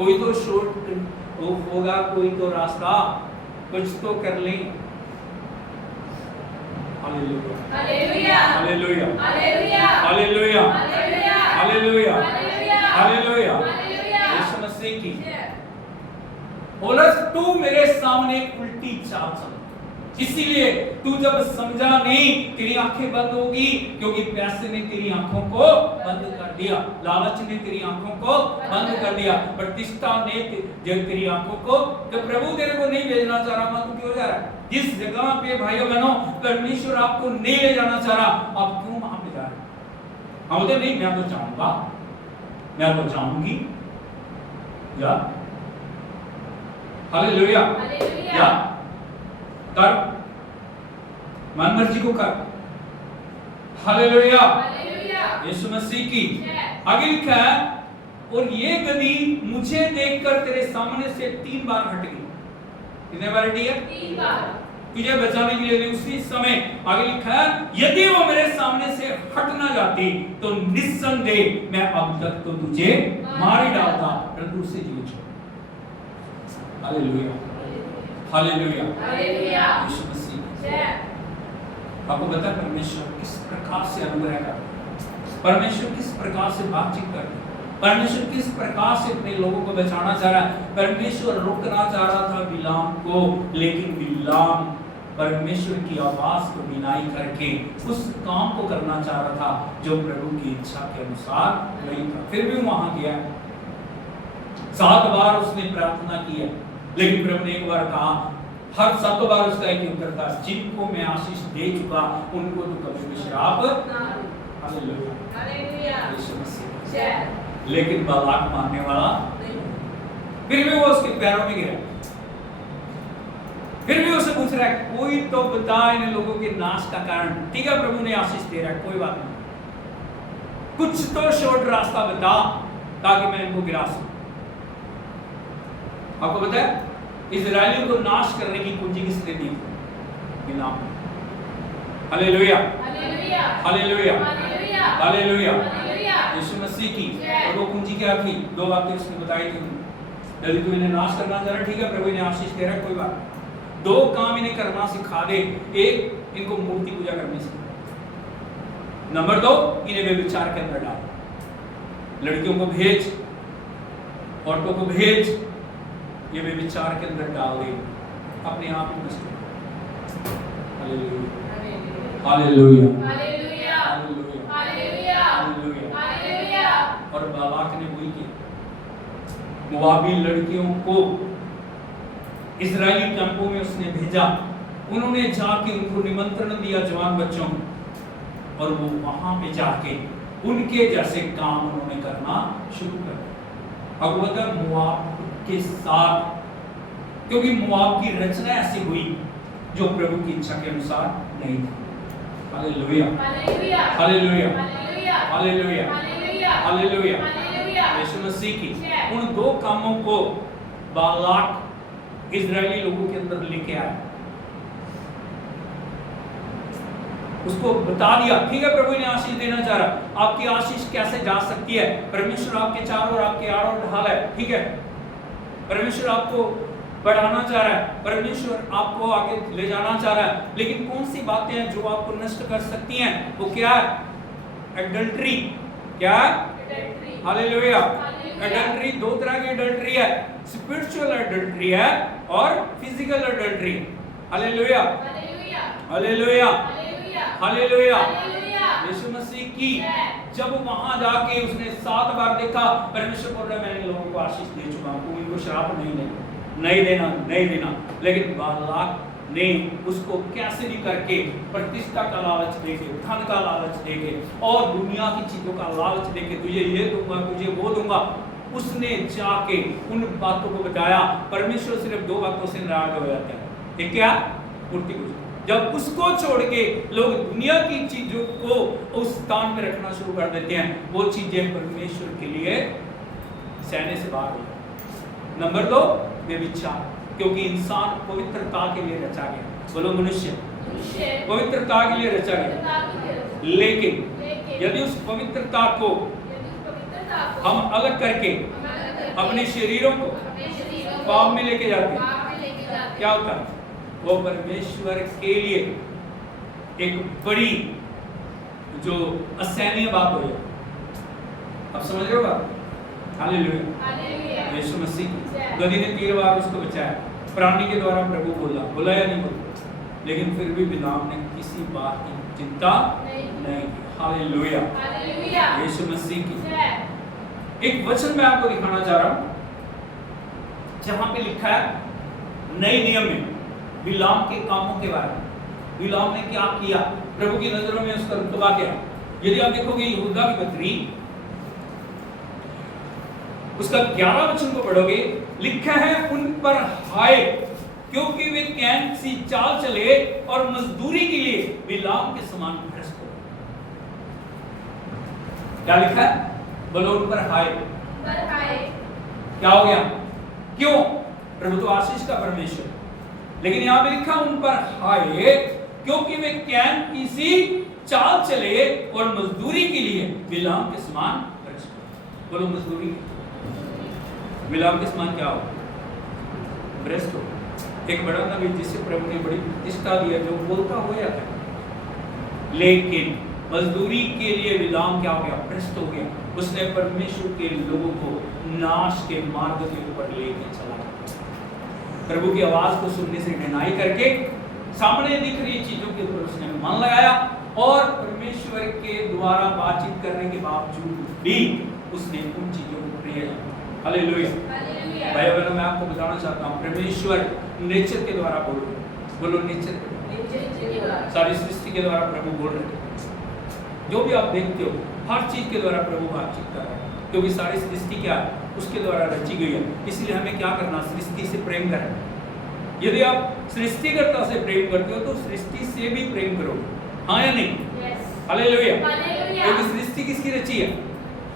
कोई तो शॉर्ट होगा, कोई तो रास्ता, कुछ तो कर लें। Hallelujah hallelujah hallelujah hallelujah hallelujah hallelujah hallelujah hallelujah hallelujah यीशु मसीह की। बोला तू मेरे सामने उल्टी चाल चल, इसीलिए तू जब समझा नहीं तेरी आंखें बंद होगी, क्योंकि पैसे ने तेरी आंखों को बंद कर दिया, लालच ने तेरी आंखों को बंद कर दिया, प्रतिष्ठा ने तेरी आंखों को, जब प्रभु तेरे को नहीं भेजना चाह रहा तू क्यों जा रहा है? जिस जगह पे भाइयों बहनों परमेश्वर आपको नहीं ले जाना चाह रहा, आप क्यों वहां पे जा रहे हैं? हम बोलते नहीं मैं तो जाऊंगा, मैं तो जाऊंगी, या हालेलुया या कर, मन मर्जी को कर। हालेलुया यीशु मसीह की। आगे लिखा है और ये गधी मुझे देखकर तेरे सामने से 3 बार हट गई। कितने बार हटी है? 3 बार। तुझे बचाने के लिए। उसी समय आगे लिखा है यदि वो मेरे सामने से हट ना जाती तो निस्संदेह मैं अब तक तो तुझे मार ही डालता, परंतु उसे जीवित छोड़। हालेलुया हालेलुया हालेलुया यीशु मसीह। जय। आपको पता है परमेश्वर किस प्रकार से अनुग्रह करता है, परमेश्वर किस प्रकार से बातचीत करता है, परमेश्वर किस प्रकार से अपने लोगों को बचाना चाह रहा है। परमेश्वर रोकना चाह रहा था बिलाम को, लेकिन बिलाम परमेश्वर की आवाज को बिनाई करके उस काम को करना चाह रहा था जो प्रभु की इच्छा के अनुसार नहीं था। फिर भी वहां गया, 7 बार उसने प्रार्थना की है, लेकिन प्रभु ने एक बार कहा, हर 7 बार उसका एक उत्तर था, जिनको मैं आशीष दे चुका उनको तो कभी भी श्राप। हालेलुया हालेलुया यीशु मसीह। जय। लेकिन बालाक मानने वाला फिर भी वो उसके पैरों में गिरा, फिर भी उसे पूछ रहा है कोई तो बता इन लोगों के नाश का कारण। ठीक है प्रभु ने आशीष दे रहा है, कोई बात नहीं, कुछ तो शॉर्ट रास्ता बता ताकि मैं इनको गिरा सकूं। आपको पता है इजरायलियों को नाश करने की कुंजी किसने दी? Balaam. Hallelujah hallelujah hallelujah hallelujah hallelujah hallelujah यीशु मसीह की। और वो कुंजी क्या थी? 2 बातें उसने बताई थी। यदि तू इन्हें नाश करना चाह रहा, ठीक है प्रभु इन्हें आशीष दे रहा है, कोई बात। 2 काम इन्हें करना सिखा दे। एक, इनको मूर्ति पूजा करनी सिखा। नंबर 2, इन्हें व्यभिचार के अंदर डाल। लड़कियों को भेज, औरतों को भेज, ये व्यभिचार के अंदर डाल दे, अपने आप ही नष्ट हो। Hallelujah hallelujah hallelujah hallelujah hallelujah hallelujah. Hallelujah. और बालाक ने वही किया, मोआबी लड़कियों को इजरायली कैंपों में उसने भेजा। उन्होंने जाके उनको निमंत्रण दिया, जवान बच्चों को, और वो वहां पे जाके उनके जैसे काम उन्होंने करना शुरू कर दिया। अब वो था मोआब के साथ, क्योंकि मोआब की रचना ऐसी हुई जो प्रभु की इच्छा के अनुसार नहीं थी। Hallelujah hallelujah hallelujah hallelujah hallelujah hallelujah hallelujah hallelujah यीशु मसीह की। उन 2 कामों को बालाक इजरायली लोगों के अंदर लेके आया, उसको बता दिया, ठीक है प्रभु ने आशीष देना चाह रहा, आपकी आशीष कैसे जा सकती है? परमेश्वर आपके चारों और आपके आड़ और ढाल है, ठीक है। परमेश्वर आपको बढ़ाना चाह रहा है, परमेश्वर आपको आगे ले जाना चाह रहा है, लेकिन कौन सी बातें हैं जो आपको नष्ट कर सकती हैं? वो क्या है? एडल्ट्री। क्या है? हालेलुया। एडल्ट्री 2 तरह की एडल्ट्री है, स्पिरिचुअल एडल्ट्री है और physical adultery. Hallelujah hallelujah hallelujah यीशु मसीह की। जब वहां जाके उसने 7 बार देखा, परमेश्वर बोल रहा है मैंने लोगों को आशीष दे चुका हूं, इनको श्राप नहीं देना। लेकिन बालाक ने उसको कैसे भी करके प्रतिष्ठा का लालच देके, धन का लालच देके और दुनिया की चीजों का लालच देके, तुझे ये दूंगा, तुझे वो दूंगा, उसने जाके उन बातों को बताया। परमेश्वर सिर्फ 2 बातों से नाराज हो जाता है, एक क्या? मूर्ति पूजा। जब उसको छोड़ के लोग दुनिया की चीजों को उस स्थान में रखना शुरू कर देते हैं, वो चीजें परमेश्वर के लिए सहने से बाहर हो जाती। नंबर 2, व्यभिचार, क्योंकि इंसान पवित्रता के लिए रचा गया। बोलो मनुष्य पवित्रता के लिए रचा गया, लेकिन यदि उस पवित्रता को हम अलग करके अपने शरीरों को पाप में लेके जाते हैं, क्या होता है? वो परमेश्वर के लिए एक बड़ी जो असहनीय बात हो जाए। अब समझ रहे हो बात? हालेलुया। यीशु मसीह गधी ने 3 बार उसको बचाया, प्राणी के द्वारा प्रभु बोला या नहीं बोला, लेकिन फिर भी बिलाम ने किसी बात की चिंता नहीं की। हालेलुया, यीशु मसीह की। एक वचन मैं आपको दिखाना चाह रहा हूं जहां पे लिखा है नए नियम में बिलाम के कामों के बारे में। बिलाम ने क्या किया, प्रभु की नजरों में उसका रुतबा क्या। यदि आप देखोगे यहूदा की पत्री उसका 11 वचन को पढ़ोगे, लिखा है उन पर हाय क्योंकि वे कैन सी चाल चले और मजदूरी के लिए बिलाम के समान भ्रष्ट हो। क्या लिखा है? बोलो उन पर हाय। क्या हो गया? क्यों? प्रभु तो आशीष का परमेश्वर, लेकिन यहां पे लिखा उन पर हाय क्योंकि वे कैन की सी चाल चले और मजदूरी के लिए बिलाम के समान भ्रष्ट हो। बोलो मजदूरी, बिलाम के समान क्या हो? भ्रष्ट हो। एक बड़ा नबी जिसे प्रभु ने बड़ी प्रतिष्ठा दिया, जो बोलता हुआ जाता है, लेकिन मजदूरी के लिए बिलाम क्या हो गया? भ्रष्ट हो गया। उसने परमेश्वर के लोगों को नाश के मार्ग के ऊपर लेके चला। प्रभु की आवाज को सुनने से डिनाई करके सामने दिख रही चीजों के ऊपर उसने मन लगाया और परमेश्वर के द्वारा बातचीत करने के बावजूद भी उसने उन चीजों को प्रिय जाना। हालेलुया। भाई बहनों, मैं आपको बताना चाहता हूँ परमेश्वर नेचर के द्वारा बोल रहे। बोलो नेचर, सारी सृष्टि के द्वारा प्रभु बोल रहे। जो भी आप देखते हो हर चीज के द्वारा प्रभु बातचीत कर रहा है, क्योंकि सारी सृष्टि क्या है? उसके द्वारा रची गई है। इसलिए हमें क्या करना? सृष्टि से प्रेम करना। यदि आप सृष्टिकर्ता से प्रेम करते हो तो सृष्टि से भी प्रेम करो, हाँ या नहीं? हालेलुया। क्योंकि सृष्टि किसकी रची है?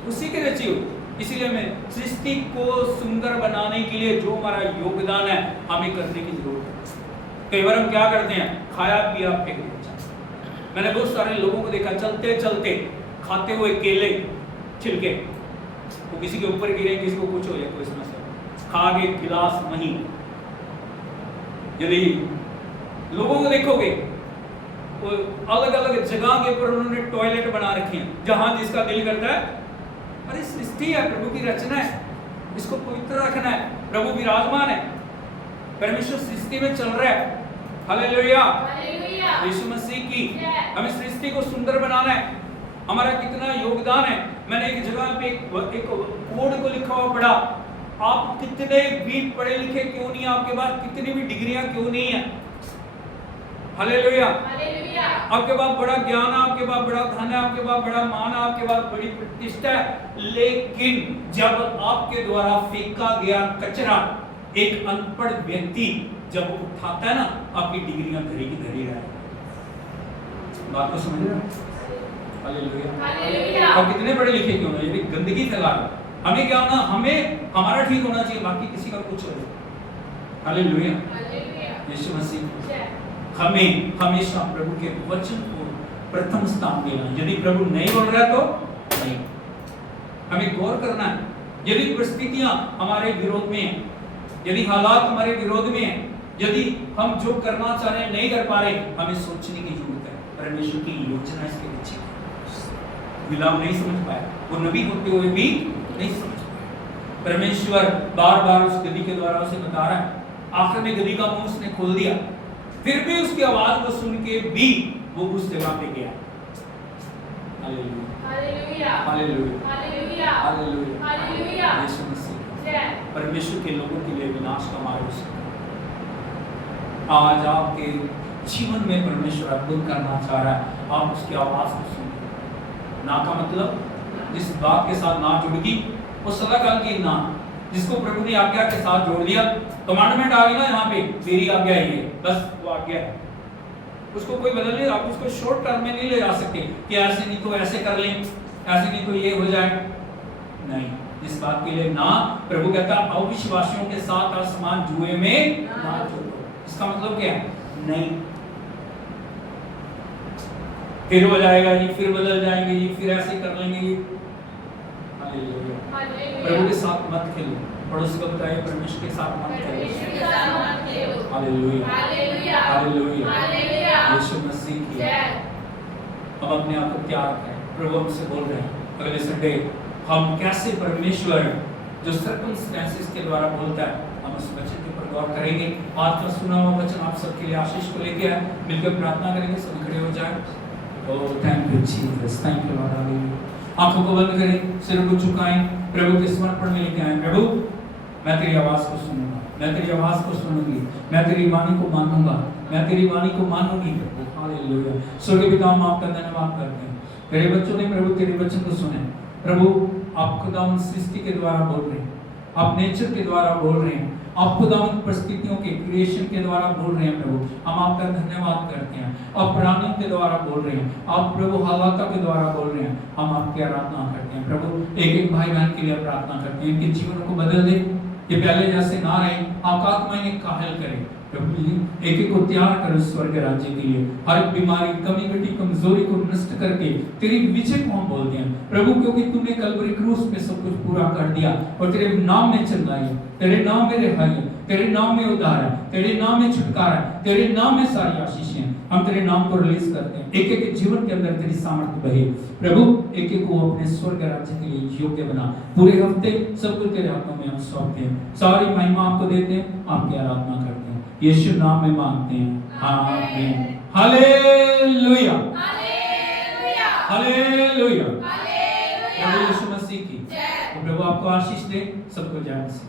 उसी की रची हो। इसीलिए हमें सृष्टि को सुंदर बनाने के लिए जो हमारा योगदान है हमें करने की जरूरत है। कई बार हम क्या करते हैं? खाया पिया फेंक देते। मैंने बहुत सारे लोगों को देखा चलते चलते खाते हुए केले छिलके, वो किसी के ऊपर गिरे, किसी को कुछ हो जाए, कोई समस्या, खा के गिलास नहीं। यदि लोगों को देखोगे वो अलग अलग जगह के ऊपर उन्होंने टॉयलेट बना रखे हैं, जहां जिसका दिल करता है। अरे सृष्टि है, प्रभु की रचना है, इसको पवित्र रखना है। प्रभु विराजमान है, परमेश्वर सृष्टि में चल रहा है। हालेलुया, यीशु मसीह की। हमें सृष्टि को सुंदर बनाना है। हमारा कितना योगदान है। मैंने एक जगह पे एक कोड को लिखा हुआ पढ़ा, आप कितने भी पढ़े लिखे क्यों नहीं, आपके पास कितनी भी डिग्रियां क्यों नहीं है, हालेलुया, आपके पास बड़ा ज्ञान है, आपके पास बड़ा धन है, आपके पास बड़ा मान है, आपके पास बड़ी प्रतिष्ठा है, लेकिन जब आपके द्वारा फेंका गया कचरा एक अनपढ़ व्यक्ति जब उठाता है ना, आपकी डिग्रियां घड़ी की घड़ी रहे। बात को समझ रहे हो? हालेलुया। आप कितने पढ़े लिखे क्यों ना, यदि गंदगी फैला रहे, हमें क्या होना? हमें हमारा ठीक होना चाहिए, बाकी किसी का कुछ हो जाए। हालेलुया, यीशु मसीह। हमें हमेशा प्रभु के वचन को प्रथम स्थान देना। यदि प्रभु नहीं बोल रहा तो नहीं, हमें गौर करना है। यदि परिस्थितियां हमारे विरोध में हैं, यदि हालात हमारे विरोध में हैं, यदि हम जो करना चाह रहे हैं नहीं कर पा रहे, हमें सोचने की जरूरत है परमेश्वर की योजना इसके पीछे। बिलाम नहीं समझ पाया, वो नबी होते हुए भी नहीं समझ पाया। परमेश्वर बार बार उस गधी के द्वारा उसे बता रहा है। आखिर में गधी का मुंह उसने खोल दिया, फिर भी उसकी आवाज को सुन के भी वो उस जगह पे गया। Hallelujah, hallelujah, hallelujah, hallelujah. यीशु मसीह परमेश्वर के लोगों के लिए विनाश का मार्ग। आज आपके जीवन में परमेश्वर अद्भुत करना चाह रहा है, आप उसकी आवाज को सुनिए। ना का मतलब जिस बात के साथ ना जुड़ गई वो सदाकाल की ना, जिसको प्रभु ने आज्ञा के साथ जोड़ दिया। कमांडमेंट आ गई ना यहाँ पे, तेरी आज्ञा ही है, बस वो आज्ञा है, उसको कोई बदल नहीं। आप उसको शॉर्ट टर्म में नहीं ले जा सकते कि ऐसे नहीं तो ऐसे कर लें, ऐसे नहीं तो ये हो जाए। नहीं, इस बात के लिए ना, प्रभु कहता अविश्वासियों के साथ आसमान जुए में ना जोड़ो। इसका मतलब क्या है? नहीं, फिर हो जाएगा जी, फिर बदल जाएंगे जी, फिर ऐसे कर लेंगे जी। हालेलुया। प्रभु के साथ मत खेलो, पड़ोसी को बताइए परमेश्वर के साथ मत खेलो। Hallelujah hallelujah. यीशु मसीह की हम अपने आप को तैयार करें। प्रभु हमसे बोल रहे हैं अगले संडे हम कैसे परमेश्वर जो सर्कमस्टेंसेस के द्वारा बोलता है, हम उस वचन के ऊपर गौर करेंगे। आज का सुना हुआ वचन आप सबके लिए आशीष को लेके आए, मिलकर प्रार्थना करेंगे, सब खड़े हो जाए। Oh thank you Jesus, thank you Lord. Hallelujah. आंखों को बंद करें, सिर को झुकाएं, प्रभु के समर्पण में लेके आए। प्रभु मैं तेरी आवाज को सुनूंगा, मैं तेरी आवाज को सुनूंगी, मैं तेरी वाणी को मानूंगा, मैं तेरी वाणी को मानूंगी। हालेलुया। स्वर्गीय पिता हम आपका धन्यवाद करते हैं, तेरे बच्चों ने प्रभु तेरे वचन को सुने। प्रभु आप खुदावन सृष्टि के द्वारा बोल रहे हैं, आप नेचर के द्वारा बोल रहे हैं, आप खुदावन परिस्थितियों के क्रिएशन के द्वारा बोल रहे हैं। प्रभु हम आपका धन्यवाद करते हैं, आप प्राणियों के द्वारा बोल रहे हैं, आप प्रभु हालाता के द्वारा बोल रहे हैं। हम आपकी आराधना करते हैं। प्रभु एक एक भाई बहन के लिए प्रार्थना करते हैं, इनके जीवन को बदल दे, ये पहले जैसे ना रहे, आप आत्मा इन्हें कायल करें। प्रभु जी एक एक को तैयार करो स्वर्ग राज्य के लिए। हर एक बीमारी, कमी घटी, कमजोरी को नष्ट करके तेरी विजय को हम बोलते हैं प्रभु, क्योंकि तूने कलवरी क्रूस पे सब कुछ पूरा कर दिया और तेरे नाम में चंगाई है, तेरे नाम में रिहाई है, तेरे नाम में उद्धार है, तेरे नाम में छुटकारा है, तेरे नाम में सारी आशीषें हैं। हम तेरे नाम को रिलीज करते हैं, एक एक जीवन के अंदर तेरी सामर्थ्य बहे। प्रभु एक एक को अपने स्वर्ग राज्य के लिए योग्य बना। पूरे हफ्ते सब कुछ तेरे हाथों में हम सौंपते हैं, सारी महिमा आपको देते हैं, आपकी आराधना करते हैं, यीशु नाम में मांगते हैं, आमीन। Hallelujah hallelujah. प्रभु यीशु मसीह की प्रभु आपको आशीष दे, सबको जय मसीह।